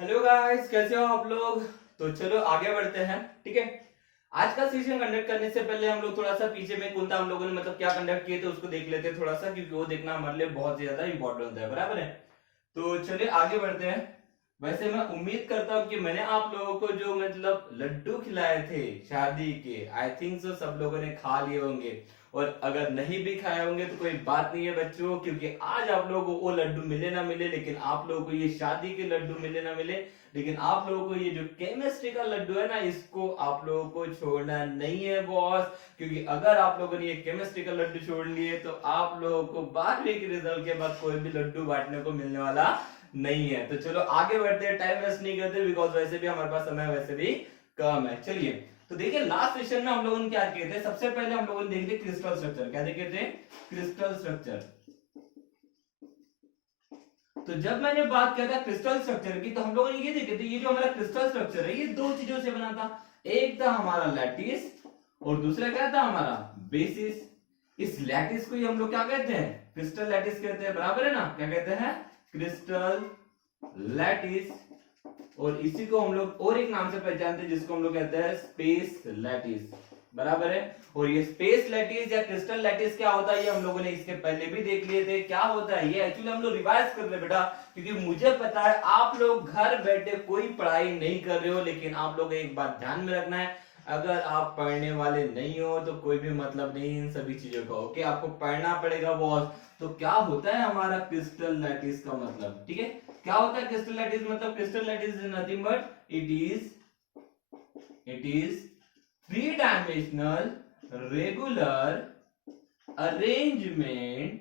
Hello guys, कैसे हो आप लोग। तो चलो आगे बढ़ते हैं। ठीक है, आज का सेशन कंडक्ट करने से पहले हम लोग थोड़ा सा पीछे में कौन था, हम लोगों ने मतलब क्या कंडक्ट किए थे उसको देख लेते हैं थोड़ा सा, क्योंकि वो देखना हमारे लिए बहुत ज्यादा इंपॉर्टेंट होता है। बराबर है, तो चलिए आगे बढ़ते हैं। वैसे मैं उम्मीद करता हूँ कि मैंने आप लोगों को जो मतलब लड्डू खिलाए थे शादी के, आई थिंक सो सब लोगों ने खा लिए होंगे। और अगर नहीं भी खाए होंगे तो कोई बात नहीं है बच्चों, क्योंकि आज आप लोगों को वो लड्डू मिले ना मिले, लेकिन आप लोगों को ये शादी के लड्डू मिले ना मिले, लेकिन आप लोगों को ये जो केमिस्ट्री का लड्डू है ना, इसको आप लोगों को छोड़ना नहीं है बॉस। क्योंकि अगर आप लोगों ने ये केमिस्ट्री का लड्डू छोड़ लिए तो आप लोगों को 12वीं के रिजल्ट के बाद कोई भी लड्डू बांटने को मिलने वाला नहीं है। तो चलो आगे बढ़ते हैं, टाइम वेस्ट नहीं करते, बिकॉज वैसे भी हमारे पास समय वैसे भी कम है। चलिए, तो देखिए लास्ट सेशन में हम लोगों ने क्या किए थे। सबसे पहले हम लोगों ने देखे थे क्रिस्टल स्ट्रक्चर। क्या देखे थे? Crystal structure. तो जब मैंने बात किया था क्रिस्टल स्ट्रक्चर की, तो हम लोगों ने ये देखे थे, ये जो हमारा क्रिस्टल स्ट्रक्चर है ये दो चीजों से बना था। एक था हमारा लैटिस और दूसरा क्या था हमारा बेसिस। इस लैटिस को ही हम लोग क्या कहते हैं? क्रिस्टल लैटिस कहते हैं। बराबर है ना, क्या कहते हैं? Crystal lattice. और इसी को हम लोग और एक नाम से पहचानते हैं जिसको हम लोग कहते हैं स्पेस लैटिस। बराबर है। और ये स्पेस लैटिस या क्रिस्टल लैटिस क्या होता है ये हम लोगों ने इसके पहले भी देख लिए थे। क्या होता है ये एक्चुअली हम लोग रिवाइज कर रहे बेटा, क्योंकि मुझे पता है आप लोग घर बैठे कोई पढ़ाई नहीं कर रहे हो, लेकिन आप लोग एक बात ध्यान में रखना है, अगर आप पढ़ने वाले नहीं हो तो कोई भी मतलब नहीं इन सभी चीजों का। ओके, आपको पढ़ना पड़ेगा बॉस। तो क्या होता है हमारा क्रिस्टल लैटिस का मतलब? ठीक है, क्या होता है क्रिस्टल लैटिस मतलब? Crystal lattice is nothing but it is three dimensional regular arrangement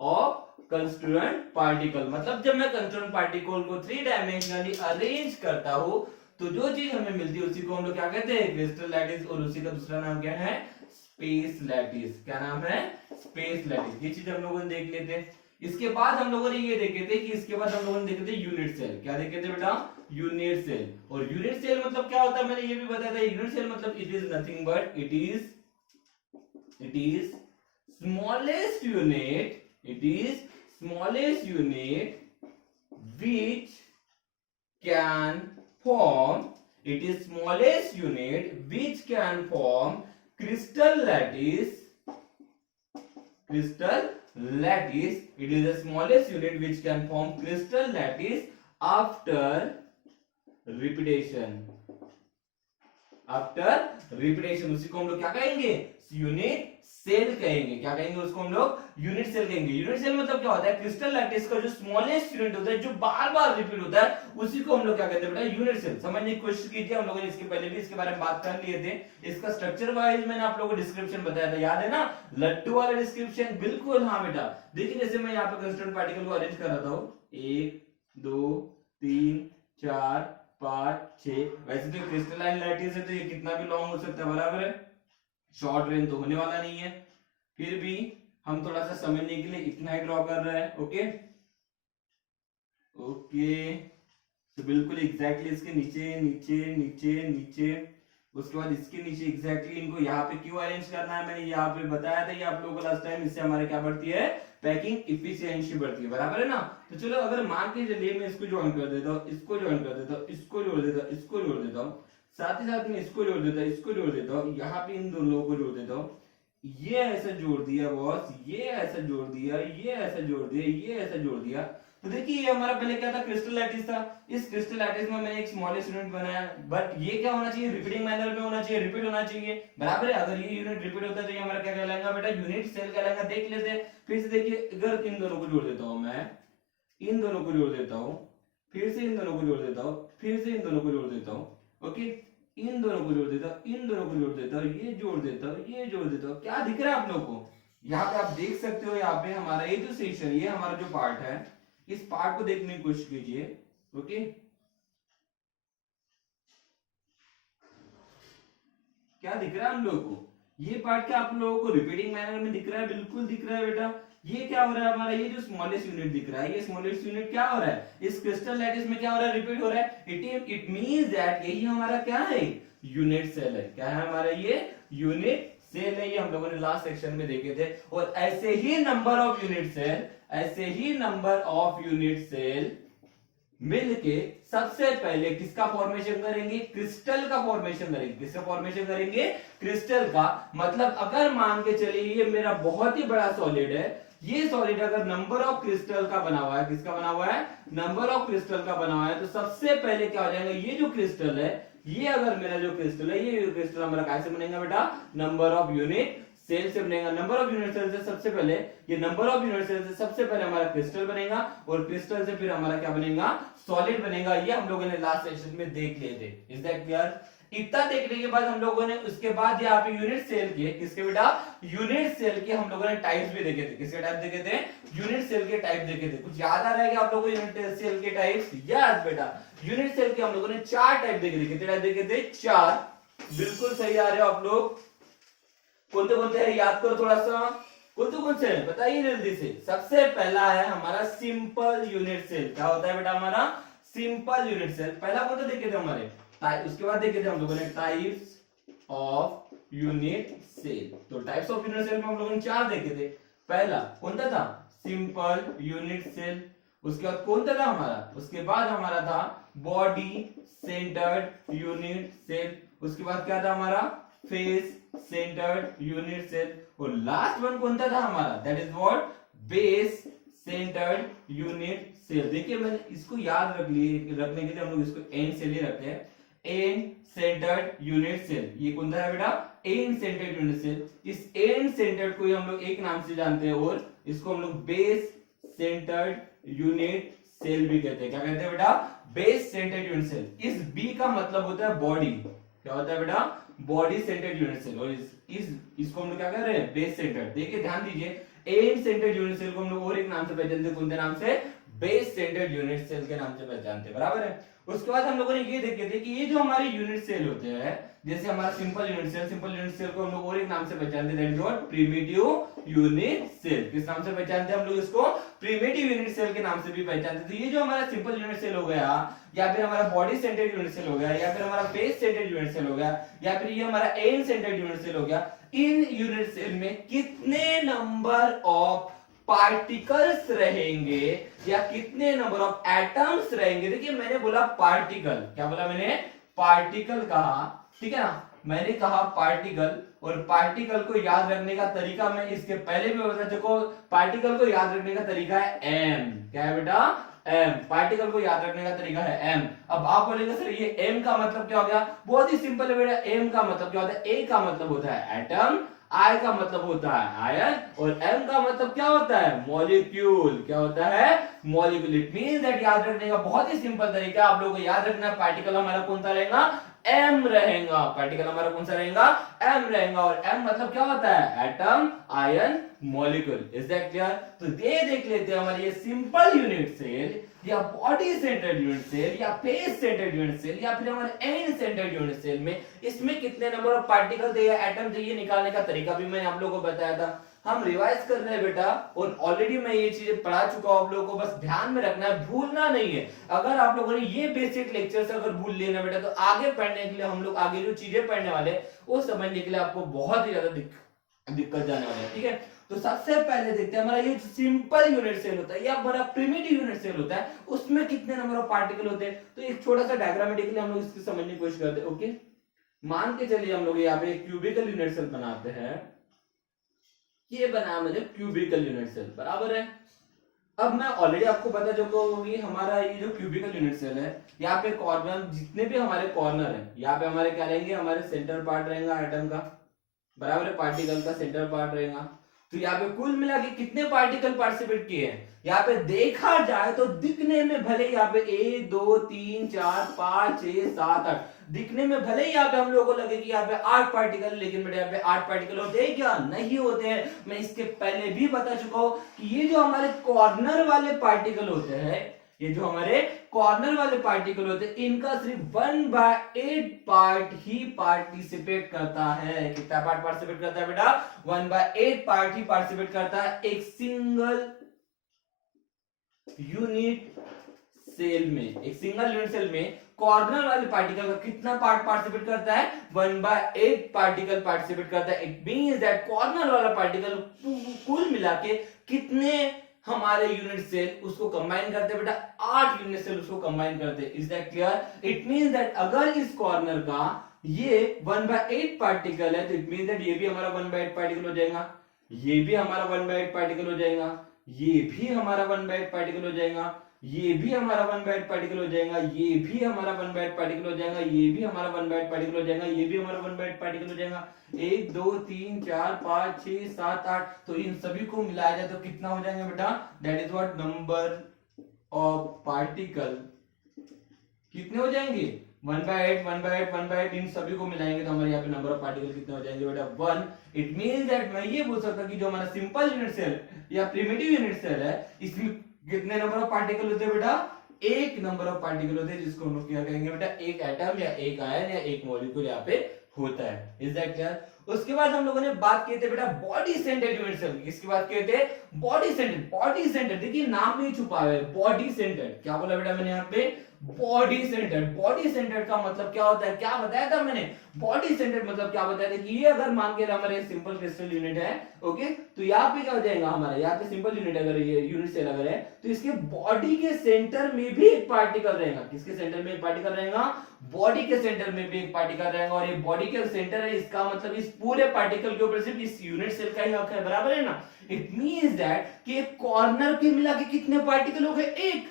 of constituent particle. मतलब जब मैं कंस्टिट्यूएंट पार्टिकल को थ्री डायमेंशनली अरेंज करता हूं तो जो चीज हमें मिलती है उसी को हम लोग क्या कहते हैं? Crystal lattice. और उसी का दूसरा नाम क्या है? Space lattice. क्या नाम है? Space lattice. ये चीज हम लोगों ने देख लेते हैं। इसके बाद हम लोगों ने ये देखे थे कि इसके बाद हम लोगों ने देखे थे यूनिट सेल। क्या देखे थे बेटा? Unit cell. और यूनिट सेल मतलब क्या होता है मैंने ये भी बताया था। यूनिट सेल मतलब it is nothing but it is smallest unit, it is smallest unit which can form, it is smallest unit which can form crystal lattice. It is the smallest unit which can form crystal lattice after repetition. उसी को हम लोग क्या कहेंगे? Unit cell कहेंगे। क्या कहेंगे उसको हम लोग? यूनिट सेल कहेंगे। यूनिट सेल मतलब क्या होता है? क्रिस्टल लैटिस का जो स्मॉलेस्ट यूनिट होता है, जो बार बार रिपीट होता है, उसी को हम लोग क्या कहते हैं बेटा? Unit cell. समझने की कोशिश कीजिए, हम लोगों ने इसके पहले भी इसके बारे में बात कर लिए थे। इसका स्ट्रक्चर वाइज मैंने आप लोगों को डिस्क्रिप्शन बताया था, याद है ना? लट्टू वाला डिस्क्रिप्शन। बिल्कुल हाँ बेटा। देखिए जैसे मैं यहाँ पे कंस्टिट्यूएंट पार्टिकल को अरेंज कर रहा था, 1 2 3 4 5 6। वैसे तो क्रिस्टलाइन लैटिस है तो ये कितना भी लॉन्ग हो सकता है। बराबर है, शॉर्ट रेंज तो होने वाला नहीं है। फिर भी हम थोड़ा सा समझने के लिए इतना ही ड्रॉ कर रहे हैं। ओके ओके, तो बिल्कुल एग्जैक्टली इसके नीचे नीचे नीचे नीचे, उसके बाद इसके नीचे एग्जैक्टली इनको यहाँ पे क्यों अरेंज करना है मैंने यहाँ पे बताया था ये आप लोगों को लास्ट टाइम। इससे हमारे क्या बढ़ती है? पैकिंग इफिशियंसी बढ़ती है। बराबर है ना? तो चलो अगर मान के चलिए मैं इसको ज्वाइन कर देता हूँ, इसको ज्वाइन कर देता हूँ, इसको जोड़ देता हूँ, इसको जोड़ देता हूँ, साथ ही साथ में इसको जोड़ देता हूँ, इसको जोड़ देता हूँ, यहाँ पे इन दोनों को जोड़ देता हूँ। ये ऐसा जोड़ दिया बॉस, ये ऐसा जोड़ दिया, ये ऐसा जोड़ दिया, ये ऐसा जोड़ दिया। तो देखिए ये हमारा पहले क्या था? क्रिस्टल लैटिस था। इस क्रिस्टल लैटिस में मैंने एक स्मॉलेस्ट यूनिट बनाया, बट ये क्या होना चाहिए? रिपीटिंग मैनर में होना चाहिए, रिपीट होना चाहिए। बराबर है? अगर ये यूनिट रिपीट होता है तो ये हमारा क्या कहलाएगा बेटा? यूनिट सेल कहलाएगा। देख लेते हैं फिर से। देखिए अगर इन दोनों को जोड़ देता हूं मैं, इन दोनों को जोड़ देता हूं, फिर से इन दोनों को जोड़ देता हूं, फिर से इन दोनों को जोड़ देता हूं। ओके, इन दोनों को जोड़ देता हूं, इन दोनों को जोड़ देता हूं, ये जोड़ देता हूं, ये जोड़ देता हूं। क्या दिख रहा है आप लोगों को? यहाँ पे आप देख सकते हो, यहाँ पे हमारा ये जो सेक्शन, ये हमारा जो पार्ट है, इस पार्ट को देखने की कोशिश कीजिए। ओके, क्या दिख रहा है हम लोगों को? ये पार्ट क्या आप लोगों को रिपीटिंग मैनर में दिख रहा है? बिल्कुल दिख रहा है बेटा। ये क्या हो रहा है हमारा? ये जो स्मॉलेस्ट यूनिट दिख रहा है, ये स्मॉलेस्ट यूनिट क्या हो रहा है? इस क्रिस्टल लैटिस में क्या हो रहा है? रिपीट हो रहा है। इट मींस दैट यही हमारा क्या है? यूनिट सेल है। क्या है हमारा? ये यूनिट सेल है, ये हम लोगों ने लास्ट सेक्शन में देखे थे। और ऐसे ही नंबर ऑफ यूनिट सेल, ऐसे ही नंबर ऑफ यूनिट सेल मिलके सबसे पहले किसका फॉर्मेशन करेंगे, क्रिस्टल का फॉर्मेशन करेंगे। किसका फॉर्मेशन करेंगे, क्रिस्टल का। मतलब अगर मान के चलिए ये मेरा बहुत ही बड़ा सॉलिड है, ये सॉलिड अगर नंबर ऑफ क्रिस्टल का बना हुआ है, किसका बना हुआ है, नंबर ऑफ क्रिस्टल का बना हुआ है, तो सबसे पहले क्या हो जाएगा, ये जो क्रिस्टल है, ये अगर मेरा जो क्रिस्टल है, ये क्रिस्टल हमारा कैसे बनेगा बेटा, नंबर ऑफ यूनिट सेल से बनेगा। नंबर ऑफ यूनिट सेल से सबसे पहले, ये नंबर ऑफ यूनिट सेल से सबसे पहले हमारा क्रिस्टल बनेगा, और क्रिस्टल से फिर हमारा क्या बनेगा, सॉलिड बनेगा। ये हम लोगों ने लास्ट सेशन में देख लिए थे। Is that clear? इतना देखने के बाद हम लोगों ने उसके बाद यहाँ पे यूनिट सेल के, किसके बेटा, यूनिट सेल के हम लोगों ने टाइप्स भी देखे थे। किसके टाइप देखे थे, यूनिट सेल के टाइप देखे थे। कुछ याद आ रहा है कि आप लोगों को यूनिट सेल के टाइप्स? यस बेटा, यूनिट सेल के हम लोगों ने 4 टाइप देखे थे। कितने टाइप देखे थे, 4। बिल्कुल सही आ रहे हो आप लोग। कौन से हैं, याद करो थोड़ा सा, कौन से हैं बताइए जल्दी से। सबसे पहला है हमारा सिंपल यूनिट सेल। क्या होता है बेटा हमारा, सिंपल यूनिट सेल। पहला कौन सा देखे थे हमारे, उसके बाद देखे थे हम लोगों ने टाइप्स ऑफ यूनिट सेल। तो टाइप्स ऑफ यूनिट सेल में हम लोगों ने 4 देखे थे। पहला कौन सा था, सिंपल यूनिट सेल। उसके बाद कौन सा था हमारा, उसके बाद हमारा था बॉडी सेंटर्ड यूनिट सेल। उसके बाद क्या था हमारा, फेस सेंटर्ड यूनिट सेल। और लास्ट वन कौन था हमारा, that is what, base centred unit cell. देखिए मैंने इसको याद रखने के लिए हम लोग इसको एंड सेल ही रखते हैं, एंड सेंटर्ड यूनिट सेल। ये कौन सा है बेटा, एंड सेंटर्ड यूनिट सेल। इस एंड सेंटर्ड को हम लोग एक नाम से जानते हैं, और इसको हम लोग बेस सेंटर्ड यूनिट सेल भी कहते हैं। क्या कहते हैं बेटा, बेस सेंटर्ड यूनिट सेल। इस बी का मतलब होता है बॉडी। क्या होता है बेटा, बॉडी सेंटर्ड यूनिट सेल। और इसको हम लोग क्या कह रहे हैं, बेस सेंटर्ड। देखिए ध्यान दीजिए, एंड सेंटर्ड यूनिट सेल को हम लोग और एक नाम से पहचानते हैं। कौन से नाम से, बेस सेंटर्ड यूनिट सेल के नाम से पहचानते हैं। बराबर है। उसके बाद हम लोगों ने ये देखे थे कि ये जो हमारे यूनिट सेल होते हैं, जैसे हमारा simple unit cell, simple unit cell को हम लोग और एक नाम से पहचानते हैं, that is what, primitive unit cell. किस नाम से पहचानते हैं हम लोग इसको, प्रिमिटिव यूनिट सेल के नाम से भी पहचानते हैं। तो ये जो हमारा सिंपल यूनिट सेल हो गया, या फिर हमारा बॉडी सेंटर्ड यूनिट सेल हो गया, या फिर हमारा फेस सेंटर्ड यूनिट सेल हो गया, या फिर ये हमारा एंड सेंटर्ड यूनिट सेल हो गया, इन यूनिट सेल में कितने नंबर ऑफ पार्टिकल्स रहेंगे, या कितने नंबर ऑफ एटम्स रहेंगे। देखिए मैंने बोला पार्टिकल, क्या बोला मैंने, पार्टिकल कहा, ठीक है ना, मैंने कहा पार्टिकल। और पार्टिकल को याद रखने का तरीका मैं इसके पहले भी बता चुका हूं। पार्टिकल को याद रखने का तरीका है एम। क्या है बेटा, एम। पार्टिकल को याद रखने का तरीका है एम। अब आप बोलेंगे सर ये एम का मतलब क्या हो गया, बहुत ही सिंपल है बेटा। एम का मतलब क्या होता है, ए का मतलब होता है एटम, आई का मतलब होता है आयन, और एम का मतलब क्या होता है, मॉलिक्यूल। क्या होता है, मॉलिक्यूल। इट मींस दैट याद रखने का बहुत ही सिंपल तरीका, आप लोगों को याद रखना है पार्टिकल हमारा कौन सा रहेगा, एम रहेगा। पार्टिकल हमारा कौन सा रहेगा, एम रहेगा। और एम मतलब क्या होता है, atom, ion, molecule. Is that clear? तो ये देख लेते हैं हमारी ये सिंपल यूनिट सेल, या बॉडी सेंटर्ड यूनिट सेल, या फेस सेंटर्ड यूनिट सेल, या फिर हमारे एंड सेंटर्ड यूनिट सेल में इसमें कितने नंबर ऑफ पार्टिकल थे या एटम थे, ये निकालने का तरीका भी मैंने आप लोगों को बताया था। हम रिवाइज कर रहे हैं बेटा, और ऑलरेडी मैं ये चीजें पढ़ा चुका हूं। आप लोगों को बस ध्यान में रखना है, भूलना नहीं है। अगर आप लोगों ने ये बेसिक लेक्चर्स अगर भूल लेना बेटा, तो आगे पढ़ने के लिए हम लोग आगे जो चीजें पढ़ने वाले वो समझने के लिए आपको बहुत ही ज्यादा दिक्कत जाने वाली है। ठीक है, तो सबसे पहले देखते हैं हमारा ये सिंपल यूनिट सेल होता है या हमारा प्रिमिटिव यूनिट सेल होता है, उसमें कितने नंबर ऑफ पार्टिकल होते हैं। तो एक छोटा सा डायग्रामेटिकली हम लोग इसकी समझने की कोशिश करते हैं। ओके, मान के चलिए हम लोग यहाँ पे एक क्यूबिकल यूनिट सेल बनाते हैं। ये बना मैंने क्यूबिकल यूनिट सेल, बराबर है। अब मैं ऑलरेडी आपको बता चुका हूँ कि हमारा ये जो क्यूबिकल यूनिट सेल है, यहाँ पे कॉर्नर, जितने भी हमारे कॉर्नर है, यहाँ पे हमारे क्या रहेंगे, हमारे सेंटर पार्ट रहेगा एटम का, बराबर है, पार्टिकल का सेंटर पार्ट रहेगा। तो यहाँ पे कुल मिला के कितने पार्टिकल पार्टिसिपेट किए हैं, यहाँ पे देखा जाए तो दिखने में भले यहाँ पे 1 2 3 4 5 6 7 8, दिखने में भले ही यहाँ पे हम लोगों को लगे कि यहाँ पे 8 पार्टिकल, लेकिन बेटा यहाँ पे 8 पार्टिकल होते हैं क्या, नहीं होते हैं। मैं इसके पहले भी बता चुका हूँ कि ये जो हमारे कॉर्नर वाले पार्टिकल होते हैं, ये जो हमारे कॉर्नर वाले पार्टिकल होते हैं, इनका सिर्फ 1/8 पार्ट ही पार्टिसिपेट करता है। कितना पार्ट पार्टिसिपेट करता है बेटा, 1/8 पार्ट ही पार्टिसिपेट करता है एक सिंगल यूनिट सेल में। एक सिंगल यूनिट सेल में कॉर्नर वाले पार्टिकल का कितना पार्ट पार्टिसिपेट करता है, 1/8 पार्टिकल पार्टिसिपेट करता है। इट मींस दैट कॉर्नर वाला पार्टिकल कुल मिला के कितने हमारे यूनिट सेल उसको कंबाइन करते हैं बेटा, 8 यूनिट सेल उसको कंबाइन करते हैं। Is that clear? It means that अगर इस कॉर्नर का ये 1/8 पार्टिकल है तो इट मींस दैट ये भी हमारा 1/8 पार्टिकल हो जाएगा, ये भी हमारा 1/8 पार्टिकल हो जाएगा, ये भी हमारा 1/8 पार्टिकल हो जाएगा, ये भी हमारा 1/8 पार्टिकल हो जाएगा, ये भी हमारा 1/8 पार्टिकल हो जाएगा, ये भी हमारा 1/8 पार्टिकल हो जाएगा, ये भी हमारा 1/8 पार्टिकल हो जाएगा। 1 2 3 4 5 6 7 8, तो इन सभी को मिलाया जाए तो कितना हो जाएंगे बेटा, that is what number of particle कितने हो जाएंगे, 1/8 1/8 1/8, इन सभी को मिलाएंगे तो हमारे यहाँ पे नंबर ऑफ पार्टिकल कितने हो जाएंगे बेटा, 1। इट मींस दैट मैं ये बोल सकता कि जो हमारा सिंपल यूनिट सेल या प्रिमिटिव यूनिट सेल है इसमें कितने नंबर ऑफ पार्टिकल होते हैं बेटा, एक नंबर ऑफ पार्टिकल होते हैं, जिसको हम लोग क्या कहेंगे बेटा, एक एटम या एक आयन या एक मॉलिक्यूल यहाँ पे होता है। Is that clear? उसके बाद हम लोगों ने बात की थी बेटा बॉडी सेंटर्ड यूनिट सेल, किसकी बात किए थे, बॉडी सेंटर्ड। बॉडी सेंटर्ड देखिए नाम में ही छुपा है, बॉडी सेंटर्ड। क्या बोला बेटा मैंने यहाँ पे, बॉडी सेंटर्ड। बॉडी सेंटर्ड का मतलब क्या होता है, क्या बताया था मैंने, बॉडी सेंटर्ड मतलब क्या बताया था कि ये अगर मान के हमारे सिंपल क्रिस्टल यूनिट है, ओके, तो यहाँ पे क्या हो जाएगा हमारा, यहाँ पे सिंपल यूनिट अगर ये यूनिट सेल अगर है तो इसके बॉडी के सेंटर में भी एक पार्टिकल रहेगा। किसके सेंटर में एक पार्टिकल रहेगा, बॉडी के सेंटर में भी एक पार्टिकल रहेगा। और ये बॉडी के सेंटर है, इसका मतलब इस पूरे पार्टिकल के ऊपर सिर्फ इस यूनिट सेल का ही हक है, बराबर है ना। इट मींस दैट कि कॉर्नर के मिला के कितने पार्टिकल हो गए, एक।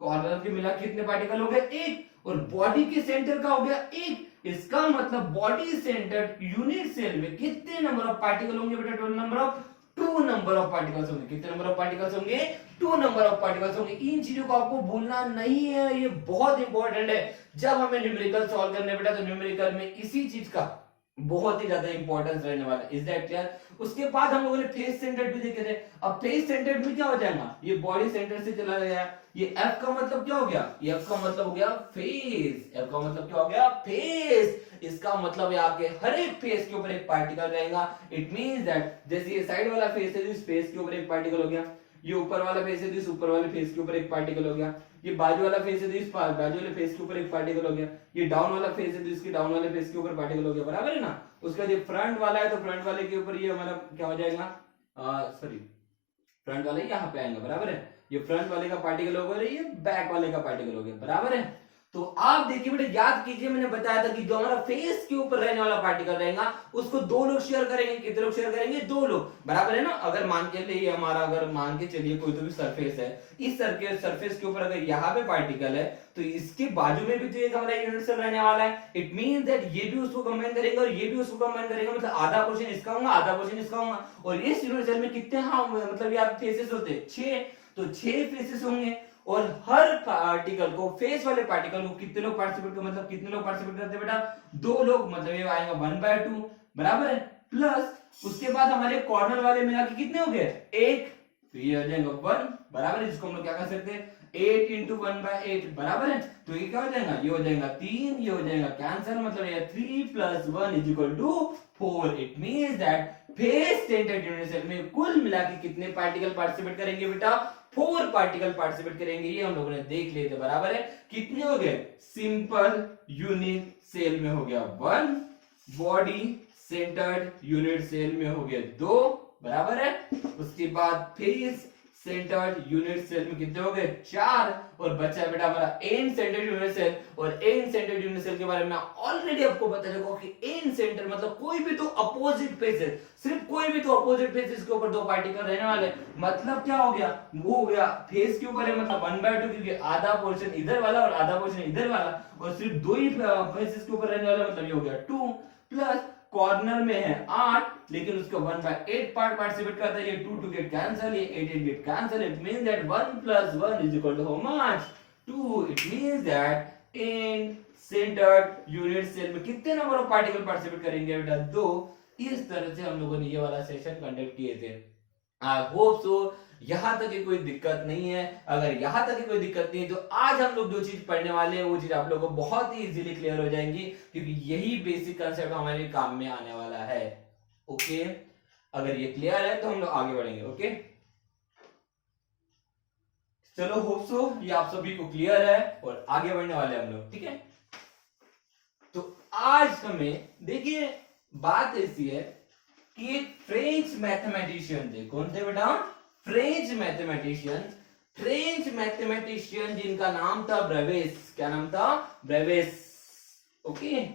कॉर्नर के मिला कितने पार्टिकल हो गए, एक। और बॉडी के सेंटर का हो गया एक। इसका मतलब बॉडी सेंटर्ड यूनिट सेल में कितने नंबर ऑफ पार्टिकल होंगे बेटा, total number of 2 number of particles होंगे। कितने नंबर ऑफ पार्टिकल्स होंगे, 2 नंबर ऑफ पार्टिकल्स होंगे। इन चीजों को आपको भूलना नहीं है, ये बहुत इंपॉर्टेंट है। जब हमें न्यूमेरिकल सॉल्व करने बेटा तो न्यूमेरिकल में इसी चीज का बहुत ही ज्यादा इंपॉर्टेंस रहने वाला है। Is that clear? उसके बाद हम लोगों ने फेस सेंटर्ड भी देखे थे। अब फेस सेंटर्ड में क्या हो जाएगा, ये बॉडी सेंटर से चला गया, ये F का मतलब क्या हो गया, ये F का मतलब हो गया फेस। F का मतलब क्या हो गया, फेस। इसका मतलब है आपके हर एक फेस के ऊपर एक पार्टिकल रहेगा। इट मींस दैट जैसे ये साइड वाला फेस है तो इस फेस के ऊपर एक पार्टिकल हो गया, ये ऊपर वाला फेस है तो इस ऊपर वाले फेस के ऊपर एक पार्टिकल हो गया, ये बाजू वाला फेस है तो इस बाजू वाले फेस के ऊपर एक पार्टिकल हो गया, ये डाउन वाला फेस है तो इसके डाउन वाले फेस के ऊपर पार्टिकल हो गया, बराबर है ना। उसका जो फ्रंट वाला है तो फ्रंट वाले के ऊपर ये हमारा क्या हो जाएगा, सॉरी फ्रंट वाले यहाँ पे आएंगे, बराबर है। ये फ्रंट वाले का पार्टिकल हो गया, ये बैक वाले का पार्टिकल हो गया, बराबर है। तो आप देखिए बेटा, याद कीजिए मैंने बताया था कि जो हमारा फेस के ऊपर रहने वाला पार्टिकल रहेगा उसको 2 लोग शेयर करेंगे। कितने लोग शेयर करेंगे, 2 लोग, बराबर है ना। अगर मान के लिए हमारा, अगर मान के चलिए कोई तो भी सरफेस है, इस सरफेस के ऊपर अगर यहाँ पे पार्टिकल है तो इसके बाजू में भी तो एक हमारा यूनिट सेल रहने वाला है। इट मींस दैट ये भी उसको कंबाइन करेगा और ये भी उसको कंबाइन करेगा, मतलब आधा पोर्शन इसका होगा आधा पोर्शन इसका होगा। और इस यूनिट सेल में कितने, हाँ मतलब यहाँ फेसेस होते हैं 6, तो 6 फेसेस होंगे। और हर पार्टिकल को, फेस वाले पार्टिकल को कितने लोग पार्टिसिपेट कर, मतलब कितने लोग पार्टिसिपेट करते हैं बेटा, 2 लोग, मतलब ये आएगा 1/2, बराबर है। प्लस उसके बाद हमारे कॉर्नर वाले मिला के कितने हो गए, 1, तो ये हो जाएगा 1, बराबर है। जिसको हम लोग क्या कर सकते हैं, 8 × 1/8, बराबर है। तो ये क्या हो जाएगा, ये हो जाएगा 3, ये हो जाएगा कैंसिल, मतलब ये 3 + 1 = 4। It means that face centred unit cell में कुल मिला के कितने पार्टिकल पार्टिसिपेट करेंगे बेटा, 4 पार्टिकल पार्टिसिपेट करेंगे। ये हम लोगों ने देख लिए थे, बराबर है। कितने हो गए, सिंपल यूनिट सेल में हो गया 1, बॉडी सेंटर्ड यूनिट सेल में हो गया 2, बराबर है। उसके बाद फेस सेंटर्ड यूनिट सेल में कितने हो गए, 4। और बचा है बेटा हमारा एंड सेंटर्ड यूनिट सेल। और एंड सेंटर्ड यूनिट सेल के बारे में ऑलरेडी आपको बता चुका हूं कि एंड सेंटर मतलब कोई भी तो अपोजिट फेसेस, सिर्फ कोई भी तो अपोजिट फेसेस के ऊपर 2 पार्टिकल रहने वाले। मतलब क्या हो गया, वो हो गया फेस के ऊपर है, मतलब 1/2, क्योंकि आधा पोर्शन इधर वाला और आधा पोर्शन इधर वाला, और सिर्फ 2 ही फेसेस के ऊपर रहने वाला, मतलब ये हो गया 2। प्लस कॉर्नर में है 8, लेकिन उसका 1/8 पार्ट पार्टिसिपेट करता है, ये 2 2 गेट कैंसिल, ये 8 8 get cancel. It means that 1 + 1 = how much, 2। It means that इन सेंटर्ड यूनिट सेल में कितने नंबर ऑफ पार्टिकल पार्टिसिपेट करेंगे बेटा, 2। इस तरह से हम लोगों ने ये वाला सेशन कंडक्ट किए थे। आई होप सो यहां तक की कोई दिक्कत नहीं है। अगर यहां तक की कोई दिक्कत नहीं है तो आज हम लोग जो चीज पढ़ने वाले हैं वो चीज आप लोगों को बहुत ही इजीली क्लियर हो जाएंगी, क्योंकि यही बेसिक कंसेप्ट हमारे काम में आने वाला है। ओके, अगर ये क्लियर है तो हम लोग आगे बढ़ेंगे। ओके, चलो होप सो ये आप सभी को क्लियर है और आगे बढ़ने वाले हम लोग, ठीक है। तो आज हमें देखिए बात ऐसी है कि एक फ्रेंच मैथमेटिशियन थे, कौन थे बेटा? French mathematician. फ्रेंच मैथमेटिशियन जिनका नाम था ब्रेवेस। क्या नाम था? ब्रेवेस। ओके।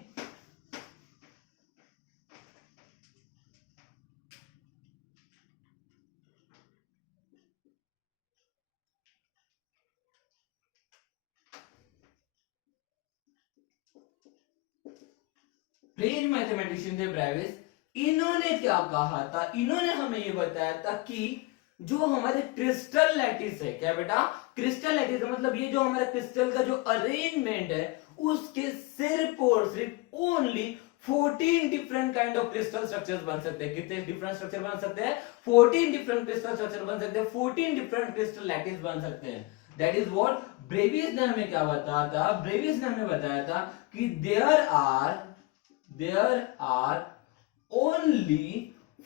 फ्रेंच मैथमेटिशियन थे ब्रेवेस। इन्होंने क्या कहा था? इन्होंने हमें ये बताया था कि जो हमारे क्रिस्टल लैटिस है, क्या बेटा? क्रिस्टल लैटिस मतलब ये जो हमारा क्रिस्टल का जो अरेंजमेंट है उसके सिर्फ और सिर्फ only 14 different kind of crystal structures बन सकते हैं। कितने डिफरेंट स्ट्रक्चर बन सकते हैं? 14 डिफरेंट क्रिस्टल स्ट्रक्चर बन सकते हैं, 14 डिफरेंट क्रिस्टल लैटिस बन सकते हैं। दैट इज व्हाट ब्रेविस ने हमें क्या बताया था? ब्रेविस ने हमें बताया था कि there are only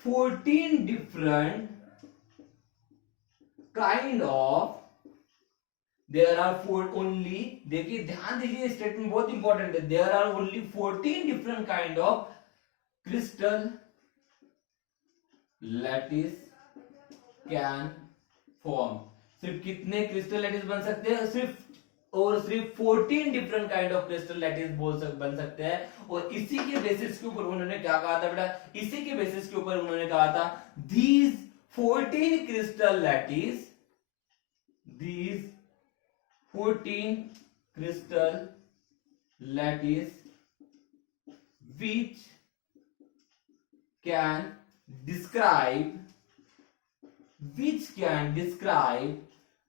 14 different kind of there are four only, देखिए ध्यान दीजिए स्टेटमेंट बहुत इंपॉर्टेंट है। there are only 14 different kind of crystal lattice can form। सिर्फ कितने क्रिस्टल लैटिस बन सकते हैं? सिर्फ और सिर्फ 14 different kind of crystal lattice बन सकते हैं। और इसी के बेसिस के ऊपर उन्होंने क्या कहा था बेटा? इसी के बेसिस के ऊपर उन्होंने कहा था these 14 crystal lattice, these 14 crystal lattice which can describe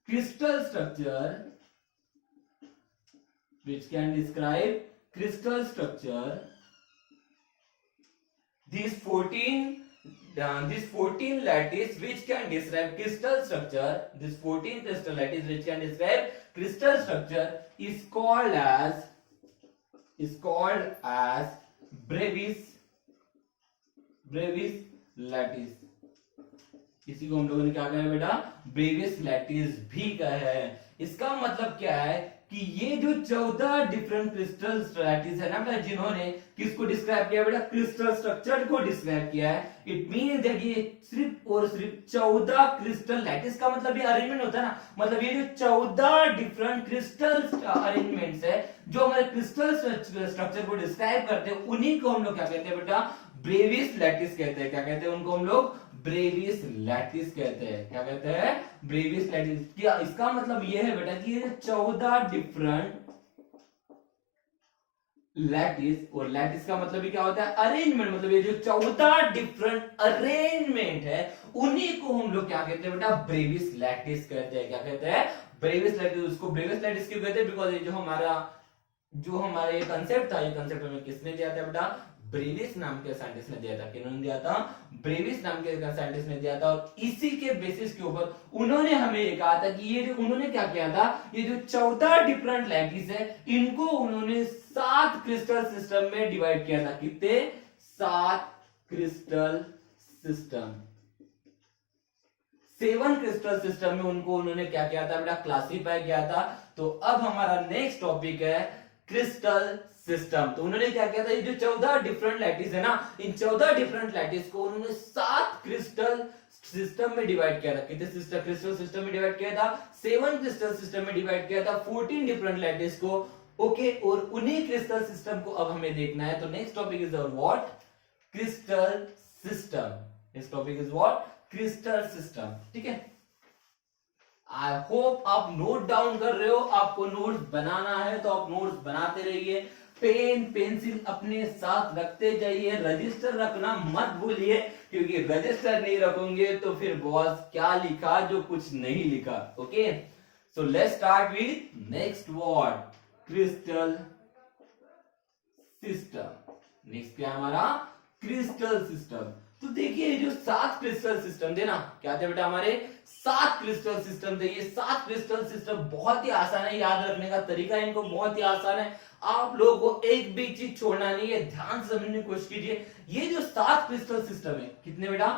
crystal structure, which can describe crystal structure, these 14 lattice which can describe crystal structure, this 14 crystal lattice which can describe crystal structure is called as Brevis lattice। इसी को हम लोगों ने क्या कहा है बेटा? Brevis lattice भी कहा है। इसका मतलब क्या है कि ये जो 14 डिफरेंट क्रिस्टल लैटिस है ना बेटा, जिन्होंने किसको डिस्क्राइब किया बेटा? क्रिस्टल स्ट्रक्चर को डिस्क्राइब किया है। इट मींस दैट ये सिर्फ और सिर्फ 14 क्रिस्टल लैटिस का मतलब ये अरेंजमेंट होता है ना, मतलब ये जो 14 डिफरेंट क्रिस्टल अरेंजमेंट्स है जो हमारे क्रिस्टल स्ट्रक्चर को डिस्क्राइब करते हैं, उन्हीं को हम लोग क्या कहते हैं बेटा? ब्रेविस लैटिस कहते हैं। क्या कहते हैं उनको हम लोग? ब्रेविस लैटिस कहते हैं। क्या कहते हैं? Brevis lattice. क्या इसका मतलब ये है बेटा कि ये 14 डिफरेंट लैटिस, और लैटिस का मतलब भी क्या होता है? अरेंजमेंट। मतलब ये जो 14 डिफरेंट अरेंजमेंट है उन्हीं को हम लोग क्या कहते हैं बेटा? ब्रेविस लैटिस कहते हैं। क्या कहते हैं? Brevis lattice. उसको ब्रेविस लैटिस क्यों कहते हैं? बिकॉज ये जो हमारा ये कंसेप्ट था, ये कंसेप्ट हमें किसने दिया था बेटा? ब्रेविस नाम के साइंटिस्ट ने दिया था। किन्होंने दिया था? ब्रेविस नाम के साइंटिस्ट ने दिया था। और इसी के बेसिस के ऊपर उन्होंने हमें ये कहा था कि ये जो उन्होंने क्या किया था, ये जो 14 डिफरेंट लैटिस है इनको उन्होंने 7 क्रिस्टल सिस्टम में डिवाइड किया था। कितने? 7 क्रिस्टल सिस्टम। 7 क्रिस्टल सिस्टम में उनको उन्होंने क्या किया था बेटा? क्लासिफाई किया था। तो अब हमारा नेक्स्ट टॉपिक है क्रिस्टल सिस्टम। तो उन्होंने क्या किया था? ये जो 14 डिफरेंट लैटिस है ना, इन 14 डिफरेंट लैटिस को उन्होंने 7 क्रिस्टल सिस्टम में डिवाइड किया था। कितने क्रिस्टल सिस्टम में डिवाइड किया था? 7 क्रिस्टल सिस्टम में डिवाइड किया था 14 डिफरेंट लैटिस को। ओके, और उन्हीं क्रिस्टल सिस्टम को अब हमें देखना है। तो next topic is what? Crystal system. Next topic is what? Crystal system. ठीक है, आई होप आप नोट डाउन कर रहे हो। आपको नोट्स बनाना है तो आप नोट्स बनाते रहिए, पेन पेंसिल अपने साथ रखते जाइए, रजिस्टर रखना मत भूलिए, क्योंकि रजिस्टर नहीं रखोगे तो फिर बॉस क्या लिखा जो कुछ नहीं लिखा। Okay, so let's start with next word, crystal system. Next क्या है हमारा? Crystal system. तो देखिए जो 7 क्रिस्टल सिस्टम थे ना, क्या थे बेटा? हमारे 7 क्रिस्टल सिस्टम थे। ये 7 क्रिस्टल सिस्टम बहुत ही आसान है, याद रखने का तरीका इनको बहुत ही आसान है। आप लोगों को एक भी चीज छोड़ना नहीं है, ध्यान से समझने की कोशिश कीजिए। ये जो 7 क्रिस्टल सिस्टम है, कितने बेटा?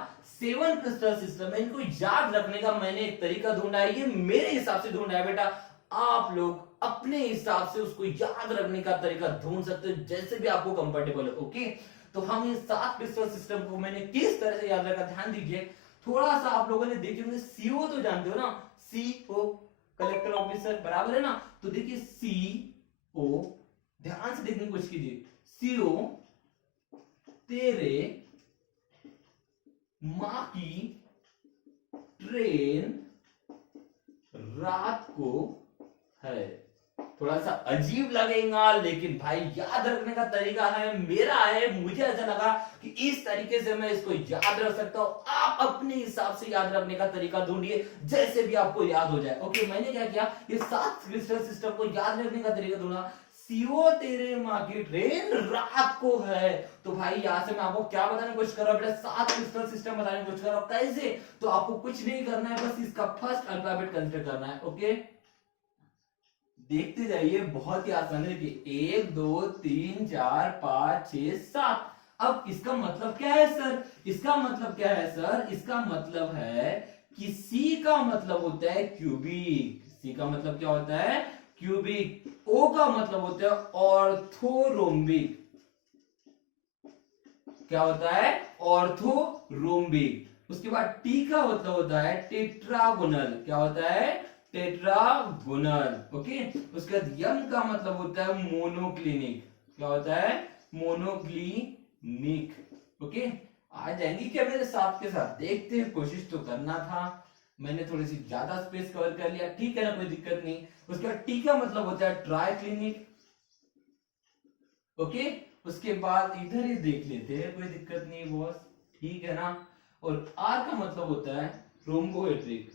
7 क्रिस्टल सिस्टम है, इनको याद रखने का मैंने एक तरीका ढूंढा है, ये मेरे हिसाब से ढूंढा है बेटा, आप लोग अपने हिसाब से उसको याद रखने का तरीका ढूंढ सकते हो जैसे भी आपको कंफर्टेबल है। ओके, तो हम इस 7 क्रिस्टल सिस्टम को मैंने किस तरह से याद रखा, ध्यान दीजिए। थोड़ा सा आप लोगों ने देखे होंगे, सीओ तो जानते हो ना, सीओ कलेक्टर ऑफिसर, बराबर है ना। तो देखिए सीओ, ध्यान से देखने की कोशिश कीजिए, सीओ तेरे माँ की ट्रेन रात को है। थोड़ा सा अजीब लगेगा, लेकिन भाई याद रखने का तरीका है मेरा है, मुझे ऐसा लगा कि इस तरीके से मैं इसको याद रख सकता हूं। आप अपने हिसाब से याद रखने का तरीका ढूंढिए जैसे भी आपको याद हो जाए। ओके, मैंने क्या किया, ये 7 क्रिस्टल सिस्टम को याद रखने का तरीका ढूंढा। सीओ तेरे माँ की ट्रेन रात को है, तो भाई यहां से मैं आपको क्या बताने की कोशिश कर रहा हूं बेटा, 7 क्रिस्टल सिस्टम बताने की कोशिश कर रहा हूं। कैसे, तो आपको कुछ नहीं करना है, बस इसका फर्स्ट अल्फाबेट कंसीडर करना है। ओके, देखते जाइए, बहुत ही आसान है कि 1 2 3 4 5 6 7। अब इसका मतलब क्या है सर, इसका मतलब क्या है सर, इसका मतलब है कि सी का मतलब होता है क्यूबिक, सी का मतलब क्या होता है, क्यूबिक। ओ का मतलब होता है ऑर्थोरोम्बिक, क्या होता है, ऑर्थोरोम्बिक। उसके बाद टी का मतलब होता है टेट्रागोनल, क्या होता है, टेट्रागोनल। ओके, उसके बाद यम का मतलब होता है मोनोक्लिनिक, क्या होता है, मोनोक्लिनिक। ओके, आ जाएंगी क्या मेरे साथ के साथ, देखते हैं, कोशिश तो करना था, मैंने थोड़ी सी ज्यादा स्पेस कवर कर लिया, ठीक है ना, कोई दिक्कत नहीं। उसके बाद टी का मतलब होता है ट्राइक्लिनिक। ओके, उसके बाद इधर ही देख लेते हैं, कोई दिक्कत नहीं बॉस, ठीक है ना। और आर का मतलब होता है रोम्बोहेड्रिक।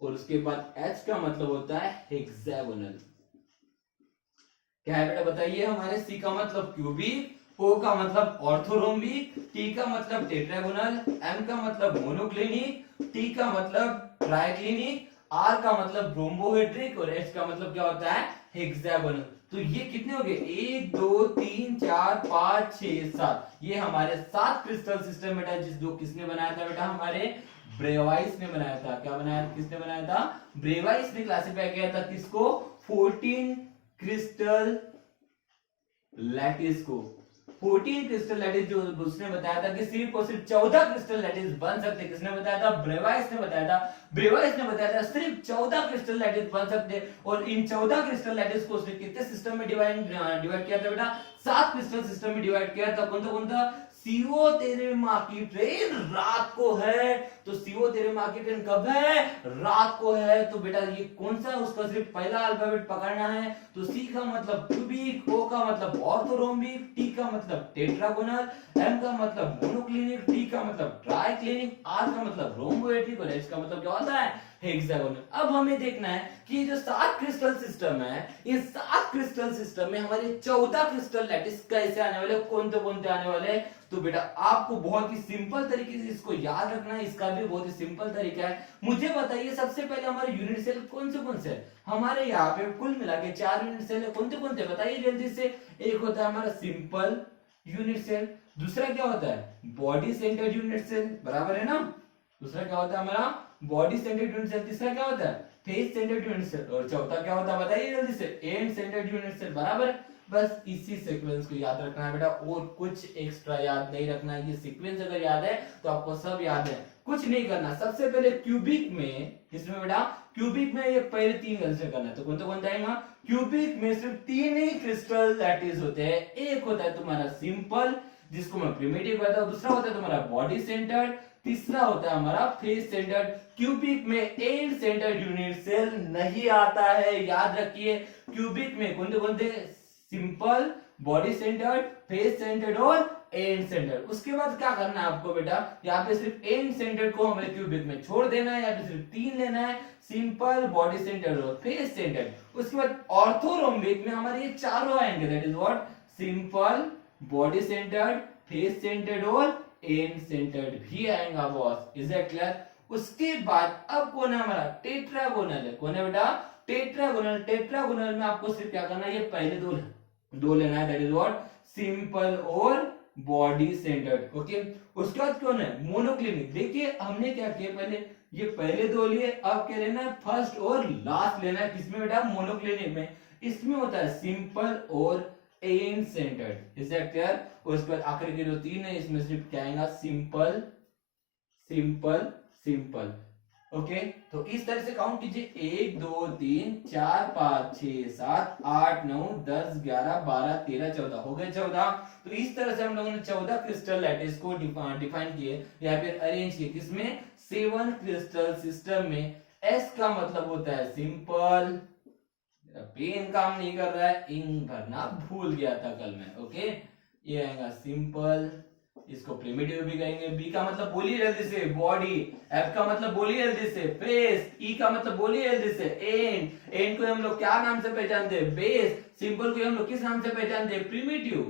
और उसके बाद एच का मतलब होता है हेक्सागोनल। क्या है बेटा बताइए, हमारे सी का मतलब क्यूबिक, ओ का मतलब ऑर्थोरोम्बिक, टी का मतलब टेट्रागोनल, एम का मतलब मोनोक्लिनिक, टी का मतलब ट्राइक्लिनिक, आर का मतलब रोम्बोहेड्रिक और एच का मतलब क्या होता है, हेक्सागोनल। तो ये कितने हो गए, 1 2 3 4 5 6 7, ये हमारे 7 क्रिस्टल सिस्टम बेटा, जो किसने बनाया था बेटा, हमारे ब्रेवाइस ने बनाया था। क्या बनाया, किसने बनाया था, ब्रेवाइस ने क्लासिफाई किया था किसको, 14 क्रिस्टल लैटिस को। 14 क्रिस्टल लैटिस जो उसने बताया था कि सिर्फ और सिर्फ 14 क्रिस्टल लैटिस बन सकते, किसने बताया था, ब्रेवाइस ने बताया था। ब्रेवाइस ने बताया था सिर्फ 14 क्रिस्टल लैटिस बन सकते, और इन 14 क्रिस्टल लैटिस को उसने कितने सिस्टम में डिवाइड किया था बेटा, 7 क्रिस्टल सिस्टम में डिवाइड किया था। कौन सा, सीओ तेरे माँ की ट्रेन रात को है, तो सीओ तेरे माँ की ट्रेन कब है, रात को है। तो बेटा ये कौन सा, उसका सिर्फ पहला अल्फाबेट पकड़ना है। तो सी का मतलब क्यूबिक, ओ का मतलब ऑर्थोरोम्बिक, टी का मतलब टेट्रागोनल, एम का मतलब मोनोक्लिनिक, टी का मतलब ट्राइक्लिनिक, आर का मतलब रोम्बोएड्रिक और एच का मतलब क्या होता है, हेक्सागोनल। अब हमें देखना है कि ये जो 7 क्रिस्टल सिस्टम है, ये 7 क्रिस्टल सिस्टम में हमारे 14 क्रिस्टल लैटिस कैसे आने वाले, कौन से आने वाले। तो बेटा आपको बहुत ही सिंपल तरीके से इसको याद रखना है, इसका भी बहुत ही सिंपल तरीका है। मुझे बताइए सबसे पहले हमारे यूनिट सेल कौन से हैं? हमारे यहाँ पे कुल मिला के 4 यूनिट सेल है, कौन से बताइए जल्दी से। एक होता है हमारा सिंपल यूनिट सेल, दूसरा क्या होता है, बॉडी सेंटर्ड यूनिट सेल, बराबर है ना। दूसरा क्या होता है हमारा, बॉडी सेंटर्ड यूनिट सेल। तीसरा क्या होता है, फेस सेंटर्ड यूनिट सेल। और चौथा क्या होता है बताइए जल्दी से, एंड सेंटर्ड यूनिट सेल, बराबर। बस इसी सीक्वेंस को याद रखना है बेटा, और कुछ एक्स्ट्रा याद नहीं रखना है। ये सीक्वेंस अगर याद है तो आपको सब याद है, कुछ नहीं करना। सबसे पहले क्यूबिक में, किसमें बेटा, क्यूबिक में ये पहले 3 कंसीडर करना है। तो कौन सा आएगा, क्यूबिक में सिर्फ 3 ही क्रिस्टल लैटिस होते हैं। एक होता है तुम्हारा सिंपल, जिसको मैं प्रिमिटिव कहता हूं, दूसरा होता है तुम्हारा बॉडी सेंटर्ड, तीसरा होता है हमारा फेस सेंटर्ड। क्यूबिक में एंड सेंटर्ड यूनिट सेल नहीं आता है, याद रखिए। क्यूबिक में कौन से, simple, body centred, face centred और एंड सेंटर्ड। उसके बाद क्या करना है आपको बेटा, यहाँ पे सिर्फ एंड सेंटर्ड को हमें क्यूबिक में छोड़ देना है, या फिर सिर्फ 3 लेना है, सिंपल, बॉडी सेंटर्ड और फेस सेंटर्ड। उसके बाद ऑर्थोरोम्बिक में हमारे ये चारों आएंगे, that is what, simple, body centred, face centred और एंड सेंटर्ड भी आएगा बॉस। Is that clear. उसके बाद अब कौन है हमारा, टेट्रागोनल है। कौन है बेटा, टेट्रागोनल। टेट्रागोनल में आपको सिर्फ क्या करना है, ये पहले दो लेना है, दैट इज व्हाट, सिंपल और बॉडी सेंटर्ड। ओके, उसके बाद कौन है मोनोक्लिनिक। देखिए हमने क्या किया, पहले ये पहले दो लिए, अब क्या लेना है फर्स्ट और लास्ट लेना है। किसमें बेटा मोनोक्लिनिक में। इसमें होता है सिंपल और and centred. Is that clear. उसके बाद आखिर के जो तीन है इसमें सिर्फ क्या आएगा सिंपल सिंपल सिंपल। ओके, तो इस तरह से काउंट कीजिए 1 2 3 4 5 6 7 8 9 10 11 12 13 14 हो गए 14। तो इस तरह से हम लोगों ने 14 क्रिस्टल लैटिस को डिफाइन किए या फिर अरेंज किए। किसमें 7 क्रिस्टल सिस्टम में। एस का मतलब होता है सिंपल, पेन काम नहीं कर रहा है, इंक भरना भूल गया था कल में। ओके, ये आएगा सिंपल, इसको प्रिमिटिव भी कहेंगे। बी का मतलब बोलिए जल्दी से बॉडी, एफ का मतलब बोलिए जल्दी से फेस, ई का मतलब बोलिए जल्दी से एंड। एंड को हम लोग क्या नाम से पहचानते हैं बेस, सिंपल को हम लोग किस नाम से पहचानते हैं प्रिमिटिव।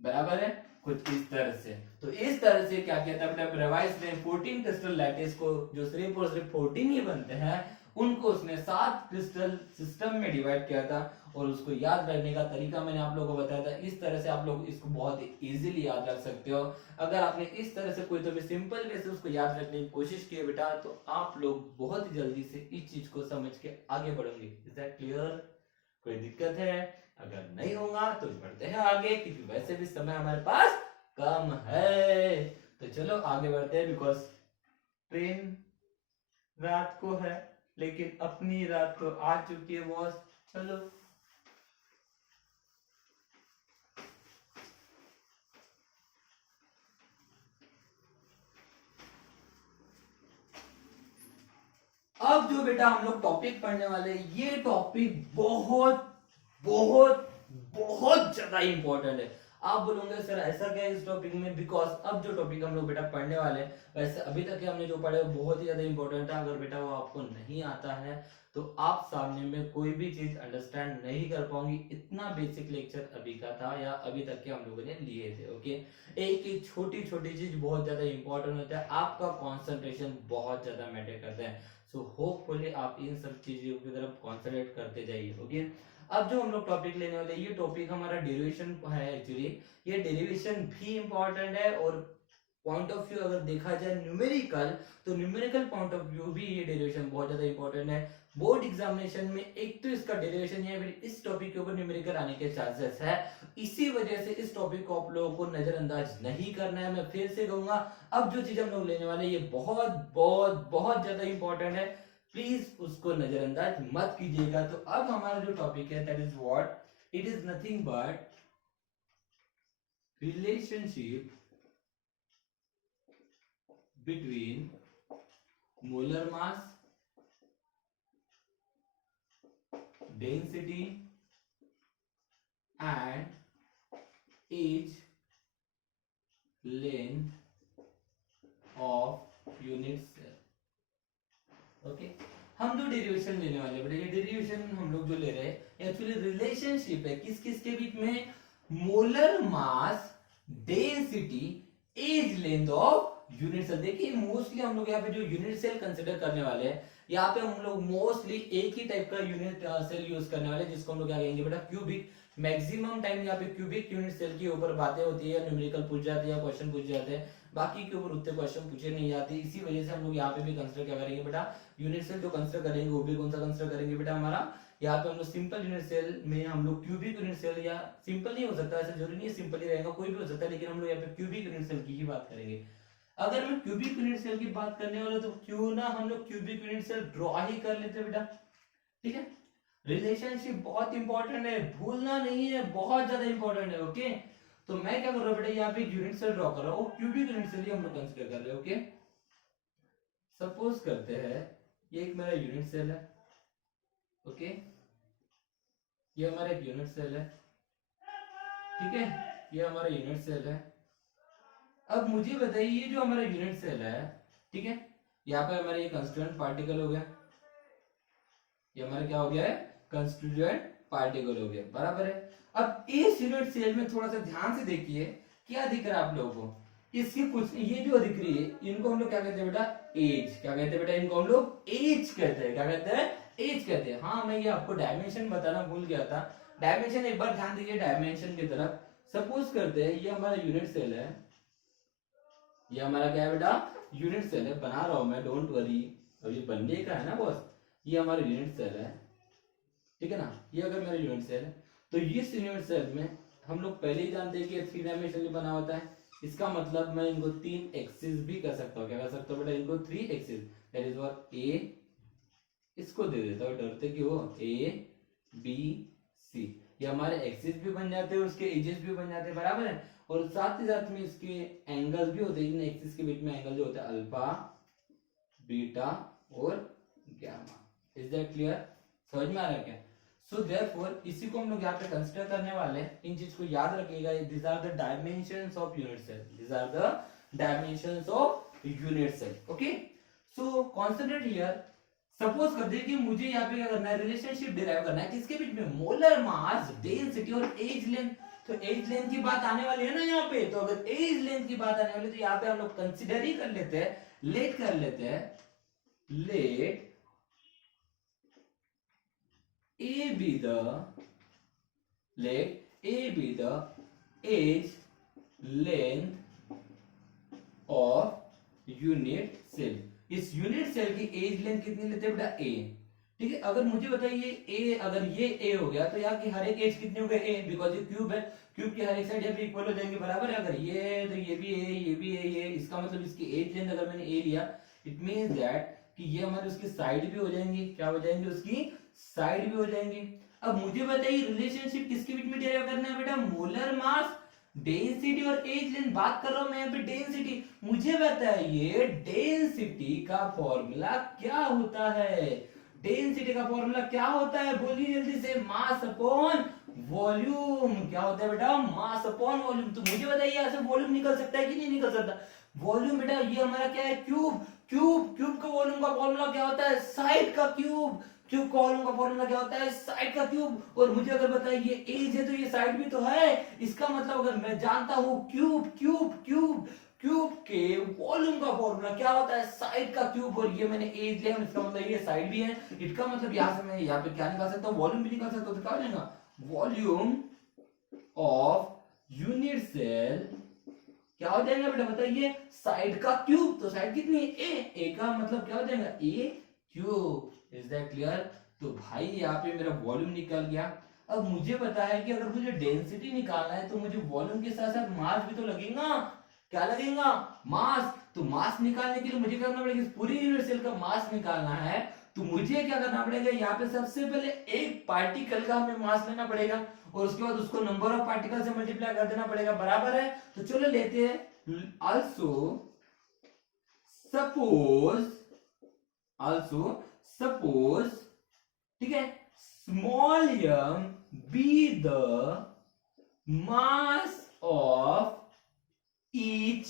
बराबर है, कुछ इस तरह से। तो इस तरह से क्या किया था ब्रेवाइस ने 14 क्रिस्टल लैटिस को, जो सिर्फ और सिर्फ 14 ही बनते हैं, उनको उसने 7 क्रिस्टल सिस्टम में डिवाइड किया था। और उसको याद रखने का तरीका मैंने आप लोगों को बताया था। इस तरह से आप लोग इसको बहुत इजीली याद रख सकते हो। अगर आपने इस तरह से कोई तो भी सिंपल वे से उसको याद रखने की कोशिश की बेटा, तो आप लोग बहुत ही जल्दी से इस चीज को समझ के आगे बढ़ोगे। Is that clear? कोई दिक्कत है? अगर नहीं होगा तो बढ़ते हैं आगे, क्योंकि वैसे भी समय हमारे पास कम है। तो चलो आगे बढ़ते हैं, बिकॉज ट्रेन रात को है, लेकिन अपनी रात को आ चुकी है बॉस। चलो अब जो बेटा हम लोग टॉपिक पढ़ने वाले हैं, ये टॉपिक बहुत बहुत बहुत ज्यादा इंपॉर्टेंट है। आप बोलोगे सर ऐसा क्या है इस टॉपिक में, बिकॉज अब जो टॉपिक हम लोग बेटा पढ़ने वाले हैं, वैसे अभी तक हमने जो पढ़ा है वो बहुत ही ज्यादा इंपॉर्टेंट है। अगर बेटा वो आपको नहीं आता है तो आप सामने में कोई भी चीज अंडरस्टैंड नहीं कर पाओगे। इतना बेसिक लेक्चर अभी का था या अभी तक के हम लोगों ने लिए थे। ओके, एक एक छोटी छोटी चीज बहुत ज्यादा इंपॉर्टेंट होता है, आपका कॉन्सेंट्रेशन बहुत ज्यादा मैटर करता है। सो होपफुली आप इन सब चीजों की तरफ कॉन्सेंट्रेट करते जाइए। ओके, अब जो हम लोग टॉपिक लेने वाले हैं, ये टॉपिक हमारा डेरिवेशन है। एक्चुअली ये डेरिवेशन भी इंपॉर्टेंट है, और पॉइंट ऑफ व्यू अगर देखा जाए न्यूमेरिकल, तो न्यूमेरिकल पॉइंट ऑफ व्यू भी ये डेरिवेशन बहुत ज्यादा इंपॉर्टेंट है। बोर्ड एग्जामिनेशन में एक तो इसका डेरिवेशन या फिर इस टॉपिक के ऊपर न्यूमेरिकल आने के चांसेस है। इसी वजह से इस टॉपिक को आप लोगों को नजरअंदाज नहीं करना है। मैं फिर से कहूंगा, अब जो चीज हम लोग लेने वाले हैं ये बहुत बहुत बहुत ज्यादा इंपॉर्टेंट है, प्लीज उसको नजरअंदाज मत कीजिएगा। तो अब हमारा जो टॉपिक है that is what, it is nothing but relationship between molar mass, density and age length of unit cell। Okay, हम जो डेरिवेशन लेने वाले हैं, ये डेरिवेशन हम लोग जो ले रहे हैं एक्चुअली रिलेशनशिप है किस किस के बीच में, molar mass, density, edge length of unit cell. देखिए मोस्टली हम लोग यहाँ पे जो यूनिट सेल कंसिडर करने वाले हैं, यहाँ पे हम लोग मोस्टली एक ही टाइप का यूनिट सेल यूज करने वाले हैं, जिसको हम लोग क्या कहेंगे बेटा क्यूबिक। मैक्सिमम टाइम यहाँ पे क्यूबिक यूनिट सेल के ऊपर बातें होती है, न्यूमेरिकल पूछ जाते हैं, क्वेश्चन पूछ जाते हैं, बाकी के ऊपर उतने क्वेश्चन पूछे नहीं जाते। इसी वजह से हम लोग यहाँ पे भी कंसिडर क्या करेंगे बेटा, यूनिट सेल जो कंसिडर करेंगे वो भी कौन सा कंसिडर करेंगे बेटा हमारा, यहाँ पे हम लोग सिंपल यूनिट सेल में हम लोग क्यूबिक यूनिट सेल, या सिंपल नहीं हो सकता, ऐसा जरूरी नहीं है सिंपल ही रहेगा, कोई भी हो सकता है, लेकिन हम लोग यहाँ पे क्यूबिक यूनिट सेल की ही बात करेंगे। अगर मैं क्यूबिक यूनिट सेल की बात करने वाला तो क्यों ना हम लोग क्यूबिक यूनिट सेल ड्रॉ ही कर लेते बेटा। ठीक है, रिलेशनशिप बहुत इंपॉर्टेंट है, भूलना नहीं है, बहुत ज्यादा इंपॉर्टेंट है। ओके, तो मैं क्या कर रहा हूं बेटा, यहाँ पे यूनिट सेल ड्रॉ कर रहा हूं, क्यूबिक यूनिट सेल ही हम लोग कंसीडर कर रहे हैं। ओके, सपोज करते हैं ये एक मेरा यूनिट सेल है। ओके, ये हमारा एक यूनिट सेल है। ठीक है, ये हमारा यूनिट सेल है। अब मुझे बताइए ये जो हमारा यूनिट सेल है, ठीक है, यहाँ पे हमारा ये कंस्टिट्यूएंट पार्टिकल हो गया, ये हमारा क्या हो गया है कंस्टिट्यूएंट पार्टिकल हो गया, बराबर है। अब इस यूनिट सेल में थोड़ा सा ध्यान से देखिए क्या दिख रहा है आप लोगों को, इसकी कुछ ये जो दिख रही है इनको हम लोग क्या कहते हैं बेटा एज। क्या कहते हैं बेटा इनको हम लोग एज कहते हैं। क्या कहते हैं एज कहते हैं। हाँ, मैं ये आपको डायमेंशन बताना भूल गया था, डायमेंशन एक बार ध्यान दीजिए डायमेंशन की तरफ। सपोज करते हैं ये हमारा यूनिट सेल है, ये हमारा क्या है बेटा, यूनिट सेल है, बना रहा हूं मैं, डोंट वरी, अब ये बनने का है ना बॉस। ये हमारा यूनिट सेल है, ठीक है ना, ये अगर मेरा यूनिट सेल है तो इस यूनिट सेल में हम लोग पहले ही जानते हैं कि 3 डायमेंशनली बना होता है। इसका मतलब मैं इनको 3 एक्सिस भी कर सकता हूँ। क्या कर सकता हूँ बेटा, इनको 3 एक्सिस, दैट इज व्हाट ए, इसको दे देता हूँ, डरते क्यों हो, ए बी सी, ये हमारे एक्सिस भी बन जाते हैं, उसके एजेस भी बन जाते हैं, बराबर है। और साथ ही साथ में इसके एंगल भी होते हैं, इन एक्सिस के बीच में एंगल जो होता है अल्फा, बीटा और गामा। इज दैट क्लियर, समझ में आ रहा है क्या? सो देयरफॉर इसी को हम लोग यहाँ पे कंसीडर करने वाले हैं। इन चीज को याद रखिएगा, this are the dimensions of unit cell, this are the dimensions of unit cell. Okay, so concentrate here. Suppose कर दे कि मुझे यहाँ पे क्या करना है, रिलेशनशिप डिराइव करना है किसके बीच में, मोलर मास, डेंसिटी और एज लेंथ। तो एज लेंथ की बात आने वाली है ना यहाँ पे, तो अगर एज लेंथ की बात आने वाली है तो यहाँ पे हम लोग कंसिडर ही कर लेते हैं, लेट कर लेते हैं, late A be the, let A be the age length of unit cell। इस यूनिट सेल की एज लेंथ कितनी लेते हैं बेटा, A, ठीक है। अगर मुझे बताइए A, अगर ये A हो गया तो यहाँ की हर एक एज कितनी हो गई A, बिकॉज ये क्यूब है, क्यूब की हर एक साइड यहाँ पे इक्वल हो जाएंगे, बराबर है। अगर ये है तो ये भी है, ये भी है, ये, इसका मतलब इसकी एज लेंथ अगर मैंने A लिया, इट मींस दैट कि ये हमारे उसकी साइड भी हो जाएंगी, क्या हो जाएंगे, उसकी साइड भी हो जाएंगे। अब मुझे बताइए रिलेशनशिप किसके बीच में डिराइव करना है बेटा, मोलर मास, डेंसिटी और एज लेंथ। बात कर रहा हूं मैं यहाँ पे डेंसिटी। मुझे बताइए डेंसिटी का फॉर्मूला क्या होता है, डेंसिटी का फॉर्मूला क्या होता है, बोलिए जल्दी से, मास अपॉन वॉल्यूम। क्या होता है बेटा, मास अपॉन वॉल्यूम। तो मुझे बताइए यहाँ से वॉल्यूम निकल सकता है कि नहीं निकल सकता, वॉल्यूम बेटा ये हमारा क्या है, क्यूब, क्यूब, क्यूब का वॉल्यूम का फॉर्मूला क्या होता है, साइड का क्यूब, क्यूब का वॉल्यूम का फॉर्मूला क्या होता है, साइड का क्यूब। और मुझे अगर बताइए ये एज है तो ये साइड भी तो है, इसका मतलब अगर मैं जानता हूं क्यूब क्यूब क्यूब, क्यूब के वॉल्यूम का फॉर्मूला क्या होता है, साइड का क्यूब, और ये मैंने एज लिया, इसका मतलब ये साइड भी है, इसका मतलब यहां से मैं यहाँ पे क्या निकाल सकता हूँ, वॉल्यूम भी निकाल सकता हूँ। तो क्या हो जाएगा, वॉल्यूम ऑफ यूनिट सेल क्या हो जाएगा बेटा, बताइए, साइड का क्यूब। तो साइड कितनी है, ए का मतलब क्या हो जाएगा, ए क्यूब। Is that clear? तो भाई यहाँ पे मेरा वॉल्यूम निकल गया। अब मुझे पता है कि अगर मुझे डेंसिटी निकालना है तो मुझे वॉल्यूम के साथ साथ मास भी तो लगेगा। क्या लगेगा, मास। तो मास निकालने के लिए मुझे क्या करना पड़ेगा, पूरी यूनिट सेल का मास निकालना है तो मुझे क्या करना पड़ेगा, यहाँ पे सबसे पहले एक पार्टिकल का हमें मास लेना पड़ेगा और उसके बाद उसको नंबर ऑफ पार्टिकल से मल्टीप्लाई कर देना पड़ेगा, बराबर है। तो चलो लेते हैं, सपोज, ठीक है, small m be the mass of each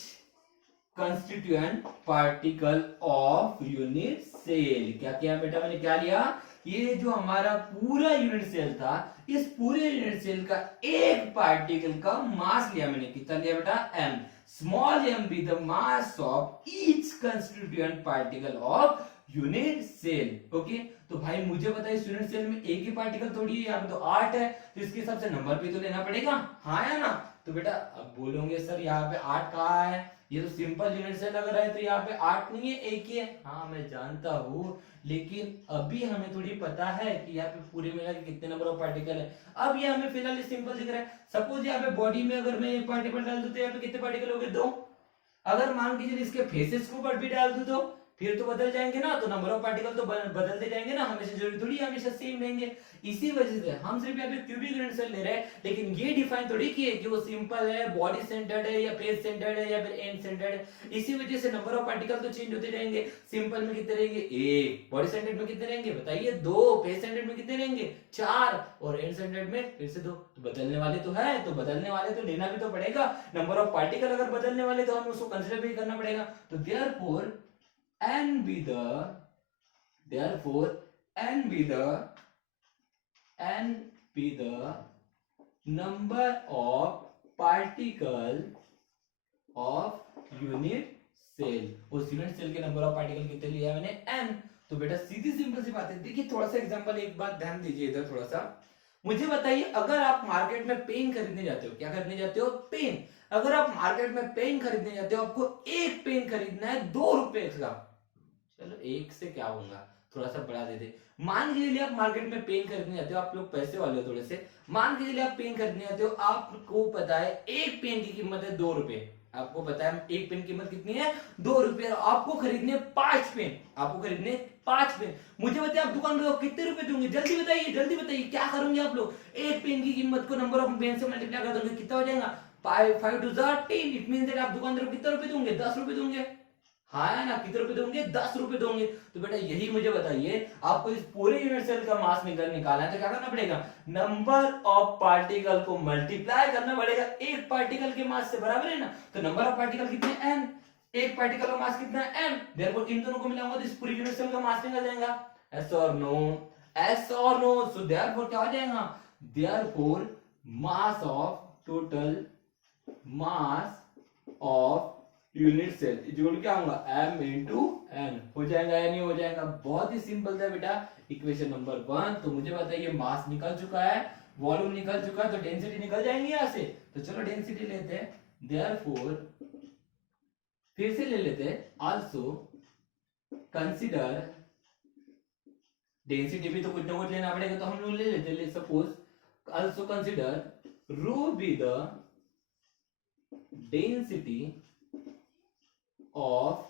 constituent particle of unit cell. क्या किया बेटा, मैंने क्या लिया, ये जो हमारा पूरा यूनिट सेल था, इस पूरे यूनिट सेल का एक पार्टिकल का मास लिया मैंने, कितना लिया बेटा, m। Small m be the mass of each constituent particle of unit cell. Okay, तो भाई मुझे पता है इस यूनिट सेल में एक ही पार्टिकल थोड़ी है, यहाँ पे तो 8 है, तो इसके हिसाब से नंबर भी तो लेना पड़ेगा, हाँ या ना। तो बेटा अब बोलोगे सर यहाँ पे 8 कहाँ है, ये तो सिंपल यूनिट सेल लग रहा है, तो यहाँ पे 8 नहीं है, एक ही है। हाँ मैं जानता हूँ, लेकिन अभी हमें थोड़ी पता है कि यहाँ पे पूरे मिला के कितने नंबर ऑफ पार्टिकल है। अब ये हमें फिलहाल सिंपल दिख रहा है। सपोज यहाँ पे बॉडी में अगर मैं एक पार्टिकल डाल दूं तो यहाँ पे कितने पार्टिकल हो गए, 2। अगर मान लीजिए इसके फेसेस को ऊपर भी डाल दूं तो फिर तो बदल जाएंगे ना, तो नंबर ऑफ पार्टिकल तो बदलते जाएंगे ना, हमेशा जरूरी थोड़ी हमेशा सेम रहेंगे। इसी वजह से हम सिर्फ यहाँ पे क्यूबिक यूनिट सेल ले रहे हैं, लेकिन ये डिफाइन थोड़ी किए कि वो सिंपल है, बॉडी सेंटर्ड है या फेस सेंटर्ड है या फिर एंड सेंटर्ड है। इसी वजह से नंबर ऑफ पार्टिकल तो चेंज होते रहेंगे। सिंपल में कितने रहेंगे, 1, बॉडी सेंटर्ड में कितने रहेंगे बताइए, 2, फेस सेंटर्ड में कितने रहेंगे, 4, और एंड सेंटर्ड में फिर से 2। तो बदलने वाले तो है, तो बदलने वाले तो लेना भी तो पड़ेगा। नंबर ऑफ पार्टिकल अगर बदलने वाले तो हमें उसको कंसीडर भी करना पड़ेगा। तो therefore n be the number of particle of unit cell। उस यूनिट सेल के नंबर ऑफ पार्टिकल कितने लिया मैंने, n। तो बेटा सीधी सिंपल सी बात है। देखिए थोड़ा सा एग्जांपल, एक बात ध्यान दीजिए इधर थोड़ा सा। मुझे बताइए, अगर आप मार्केट में पेन खरीदने जाते हो, क्या खरीदने जाते हो? पेन। अगर आप मार्केट में पेन खरीदने जाते हो, आपको एक पेन खरीदना है 2 रुपए का। चलो एक से क्या होगा, थोड़ा सा बढ़ा देते। मान के चलिए आप मार्केट में पेन खरीदने जाते हो, आप लोग पैसे वाले हो थोड़े से। मान के चलिए आप पेन खरीदने जाते हो, आपको पता है एक पेन की कीमत है 2 रुपए। आपको पता है एक पेन की कीमत कितनी है? 2 रुपए। आपको खरीदने 5 पेन, आपको खरीदने 5 पेन। मुझे बताइए आप दुकान पे कितने रुपए दोगे? जल्दी बताइए, जल्दी बताइए, क्या करोगे आप लोग? एक पेन की कीमत को नंबर ऑफ पेन से मल्टीप्लाई कर दोगे, कितना हो जाएगा? 5 5 2 10। इट मीन आप दुकानदार को कितने रुपए दोगे? 10 रुपए दोगे। हाँ है ना, कितने रुपए दोगे? 10 रुपए दोगे। तो बेटा यही मुझे बताइए, आपको इस पूरे यूनिट सेल का मास निकालना है तो क्या करना पड़ेगा? नंबर ऑफ पार्टिकल को मल्टीप्लाई करना पड़ेगा एक पार्टिकल के मास से, बराबर है ना? तो नंबर ऑफ पार्टिकल कितने? n। एक पार्टिकल का मास कितना है? m। देयरफॉर इन दोनों को मिलाऊंगा तो इस पूरी यूनिट सेल का मास निकल जाएगा। yes और नो? yes और नो? सो देयरफॉर क्या हो जाएगा? Therefore mass of total mass of unit cell equal क्या होगा? m into n। हो जाएगा या नहीं हो जाएगा? बहुत ही सिंपल था बेटा, इक्वेशन नंबर 1। तो मुझे बताइए मास निकल चुका है, वॉल्यूम निकल चुका है, तो डेंसिटी निकल जाएंगी यहां से। तो चलो डेंसिटी लेते हैं। देयरफॉर फिर से ले लेते हैं, आल्सो कंसीडर डेंसिटी भी तो कुछ ना कुछ लेना पड़ेगा, तो हम लोग ले लेते हैं। Suppose also consider rho be the density of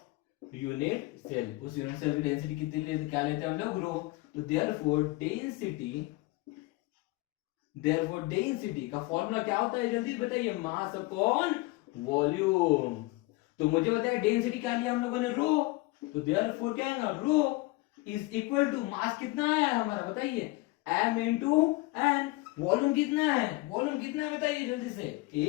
unit cell. उस यूनिट सेल की डेंसिटी कितनी लेते, क्या लेते हैं हम लोग? रो। तो देयरफॉर डेंसिटी का फॉर्मूला क्या होता है? जल्दी बताइए। Mass upon volume. तो मुझे बताया डेंसिटी क्या लिया हम लोगों ने? रो। तो देयरफॉर क्या आएगा? रो इज इक्वल टू मास कितना है हमारा, बताइए? m into n। वॉल्यूम कितना है? वॉल्यूम कितना है बताइए जल्दी से? a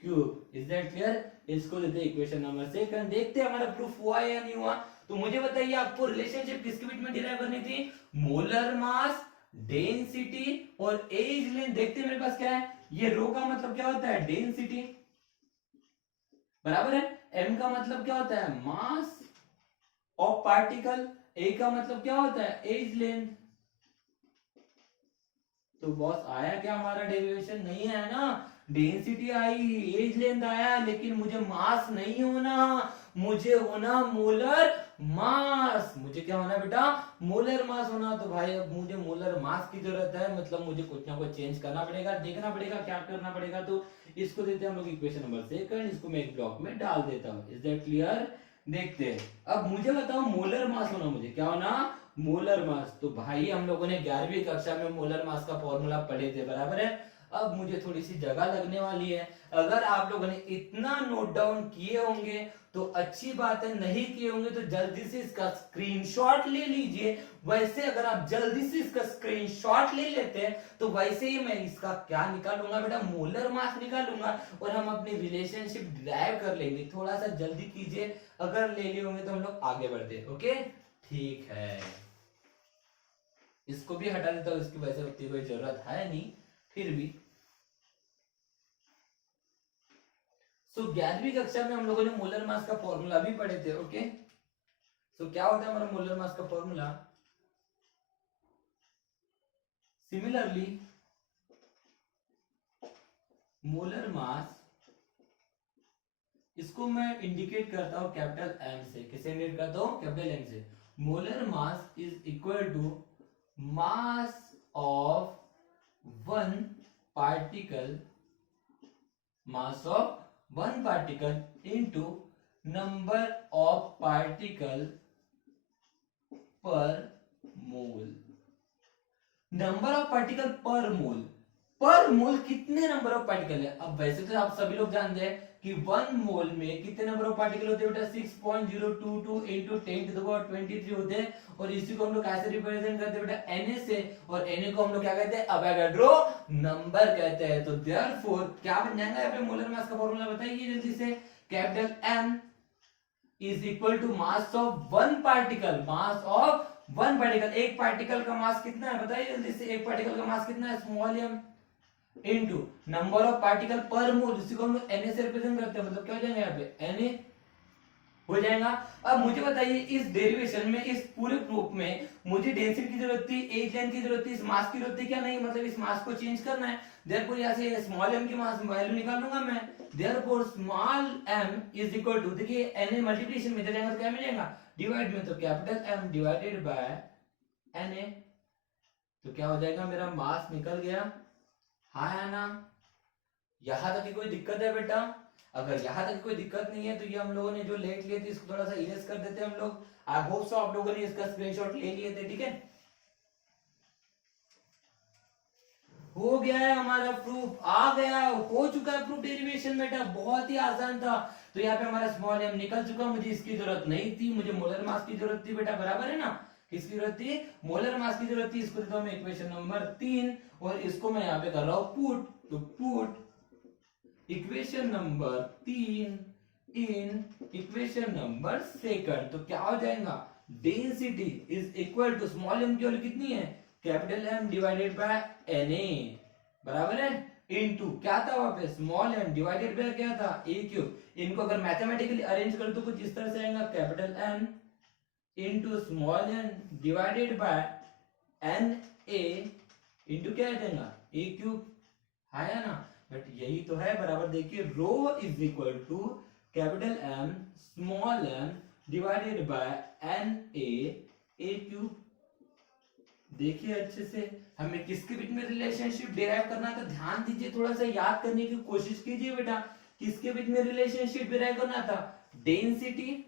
cube. Is that clear? इसको लेते हैं इक्वेशन नंबर 2। देखते हैं हमारा प्रूफ हुआ है या नहीं हुआ। तो मुझे बताइए आपको रिलेशनशिप किसके बीच में डिराइव करनी थी? मोलर मास, डेंसिटी और एज लेंथ। देखते हैं मेरे पास क्या है। ये रो का मतलब क्या होता है? डेंसिटी, बराबर है। m का मतलब क्या होता है? Mass of particle. a का मतलब क्या होता है? As length. तो बॉस आया क्या हमारा डेरिवेशन? नहीं है ना। डेंसिटी आई, एज लेंथ आया, लेकिन मुझे मास नहीं होना, मुझे होना मोलर मास। मुझे क्या होना बेटा? मोलर मास होना। तो भाई अब मुझे मोलर मास की जरूरत है, मतलब मुझे कुछ ना कुछ चेंज करना पड़ेगा, देखना पड़ेगा क्या करना पड़ेगा। तो इसको देते हैं हम लोग इक्वेशन नंबर 2। इसको मैं एक ब्लॉक में डाल देता हूं। Is that clear? देखते हैं। अब मुझे बताओ मोलर मास होना, मुझे क्या होना? Molar mass. तो भाई हम लोगों ने 11वीं कक्षा में मोलर मास का फॉर्मूला पढ़े थे, बराबर है। अब मुझे थोड़ी सी जगह लगने वाली है। अगर आप लोगों ने इतना नोट डाउन किए होंगे तो अच्छी बात है, नहीं किए होंगे तो जल्दी से इसका स्क्रीनशॉट ले लीजिए। वैसे अगर आप जल्दी से इसका स्क्रीनशॉट ले लेते हैं तो वैसे ही मैं इसका क्या निकालूंगा बेटा? मोलर मास निकालूंगा और हम अपनी रिलेशनशिप ड्राइव कर लेंगे। थोड़ा सा जल्दी कीजिए, अगर ले लिए होंगे तो हम लोग आगे बढ़ते हैं। ओके ठीक है, इसको भी हटा देता हूं, इसकी वजह से उतनी कोई जरूरत है नहीं, फिर भी। सो 11वीं कक्षा में हम लोगों ने मोलर मास का फॉर्मूला भी पढ़े थे। ओके सो क्या होता है हमारा मोलर मास का फॉर्मूला? सिमिलरली मोलर मास, इसको मैं इंडिकेट करता हूं कैपिटल एम से। किसे इंडिकेट करता हूं? कैपिटल एम से। Molar mass is equal to mass of one particle, mass of one particle into number of particle per mole. Number of particle per मोल। पर मोल कितने नंबर ऑफ पार्टिकल है? अब वैसे तो आप सभी लोग जानते हैं कि 1 मोल में कितने नंबर ऑफ पार्टिकल होते हैं बेटा? 6.022 इंटू 10⁻23 होते हैं। और इसी को हम लोग कैसे रिप्रेजेंट करते हैं बेटा? Na से। और Na को हम लोग क्या कहते हैं? अवोगाड्रो नंबर कहते हैं। तो देयरफॉर क्या बन जाएगा यहाँ पे मोलर मास का फॉर्मूला? बताइए जल्दी से। Capital M is equal to mass of one particle. Mass of one particle, एक पार्टिकल का मास कितना है बताइए जल्दी से? एक पार्टिकल का मास कितना है? Small m into number of particle per मोल, इसी को हम लोग Na से रिप्रेजेंट करते हैं। मतलब क्या हो जाएगा यहाँ पे? Na हो जाएगा। अब मुझे बताइए इस डेरिवेशन में, इस पूरे प्रूफ में मुझे डेंसिटी की जरूरत थी, एज लेंथ की जरूरत थी, इस मास की जरूरत थी क्या? नहीं, मतलब इस मास को चेंज करना है। देयरफॉर यहाँ से स्मॉल m की मास वैल्यू निकाल लूंगा मैं। Therefore small m is equal to, देखिए na मल्टीप्लिकेशन में जाएगा तो क्या मिलेगा? डिवाइड में, तो capital M divided by na, तो क्या हो जाएगा? मेरा मास निकल गया। हाँ है ना? यहां तक की कोई दिक्कत है बेटा? अगर यहां तक कोई दिक्कत नहीं है तो ये हम लोगों ने जो लेट लिए थे इसको थोड़ा सा इरेज कर देते हैं हम लोग। आई होप सो आप लोगों ने इसका स्क्रीनशॉट ले लिए थे, ठीक है? हो गया है हमारा प्रूफ, आ गया, हो चुका है प्रूफ डेरिवेशन बेटा, बहुत ही आसान था। तो यहाँ पे हमारा स्मॉल m निकल चुका, मुझे इसकी जरूरत नहीं थी, मुझे मोलर मास की जरूरत थी बेटा, बराबर है ना? किसकी जरूरत थी? मोलर मास की जरूरत थी। इसको देता हूं मैं इक्वेशन नंबर 3 और इसको मैं यहाँ पे कर रहा हूं पुट। तो put equation number 3 in equation number 2, तो क्या हो जाएगा? Density is equal to small m की वैल्यू कितनी है? Capital M divided by Na, बराबर है, इनटू क्या था वहां पे? स्मॉल m डिवाइडेड बाय क्या था? a cube. इनको अगर मैथमेटिकली अरेंज कर तो कुछ इस तरह से आएगा, capital M into small n divided by Na into क्या आ जाएगा? a cube. आया ना? बट यही तो है, बराबर देखिए, rho is equal to capital M small m divided by Na a cube. देखिए अच्छे से हमें किसके बीच में रिलेशनशिप डिराइव करना था, ध्यान दीजिए, थोड़ा सा याद करने की कोशिश कीजिए बेटा। किसके बीच में रिलेशनशिप डिराइव करना था? डेंसिटी,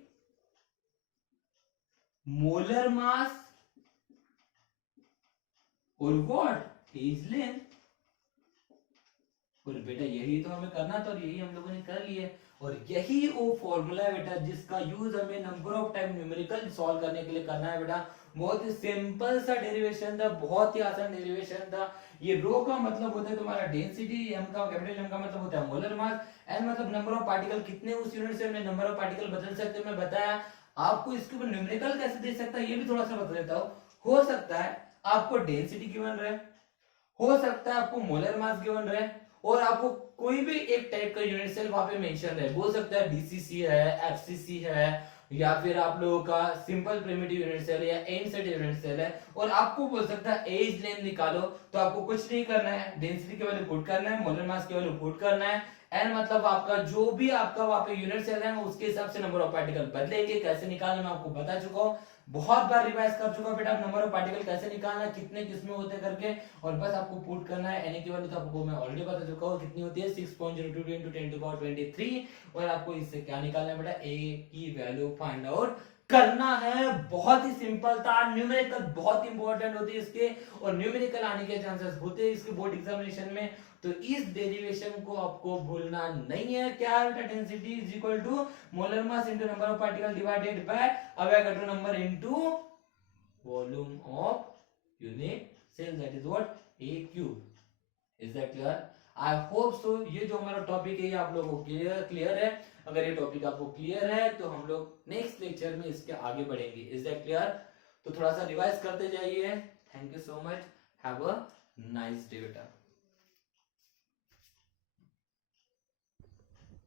मोलर मास और व्हाट? As length. और बेटा यही तो हमें करना था और यही हम लोगों ने कर लिया। और यही वो फॉर्मूला है बेटा जिसका यूज हमें number of time numerical solve करने के लिए करना है बेटा। बहुत ही सिंपल सा डेरिवेशन था, बहुत ही आसान डेरिवेशन था। ये रो का मतलब होता है तुम्हारा डेंसिटी, m का कैपिटल M का मतलब होता है मोलर मास, n मतलब नंबर ऑफ पार्टिकल, कितने उस यूनिट से हमने नंबर ऑफ पार्टिकल बदल सकते हैं मैं बताया। आपको इसके ऊपर न्यूमेरिकल कैसे दे सकता है ये भी थोड़ा सा बता देता हूँ। हो सकता है आपको डेंसिटी गिवन रहे, हो सकता है आपको मोलर मास गिवन रहे, और आपको कोई भी एक टाइप का यूनिट सेल वहां पे मेंशन है। बोल सकता है डीसीसी है, एफसीसी है, या फिर आप लोगों का सिंपल प्रिमिटिव यूनिट सेल या एंड सेट यूनिट सेल है, और आपको बोल सकता है एज लेंथ निकालो। तो आपको कुछ नहीं करना है, डेंसिटी के वैल्यू पुट करना है, मोलर मास के वैल्यू पुट करना है, एन मतलब आपका जो भी आपका वहां पे यूनिट सेल है उसके हिसाब से नंबर ऑफ पार्टिकल बदलेंगे। कैसे निकालना मैं आपको बता चुका हूँ, बहुत बार रिवाइज कर चुका बेटा, नंबर ऑफ पार्टिकल कैसे निकालना, कितने किसमें होते करके, और बस आपको पुट करना है। एन की वैल्यू तो आपको मैं ऑलरेडी बता चुका हूँ कितनी होती है, 6.02 × 10⁻23। और आपको इससे क्या निकालना है बेटा? ए की वैल्यू फाइंड आउट करना है। बहुत ही सिंपल था। न्यूमेरिकल बहुत इंपॉर्टेंट होती है इसके, और न्यूमेरिकल आने के चांसेस होते हैं इसके बोर्ड एग्जामिनेशन में। तो इस डेरिवेशन को आपको भूलना नहीं है। क्या है बेटा? Density is equal to molar mass into number of particle divided by Avogadro number into volume of unit cell, that is what? a cube. Is that clear? I hope so. ये जो हमारा टॉपिक है ये आप लोगों को clear है। अगर ये टॉपिक आपको क्लियर है तो हम लोग नेक्स्ट लेक्चर में इसके आगे बढ़ेंगे। Is that clear? तो थोड़ा सा रिवाइज करते जाइए। Thank you so much, have a nice day बेटा।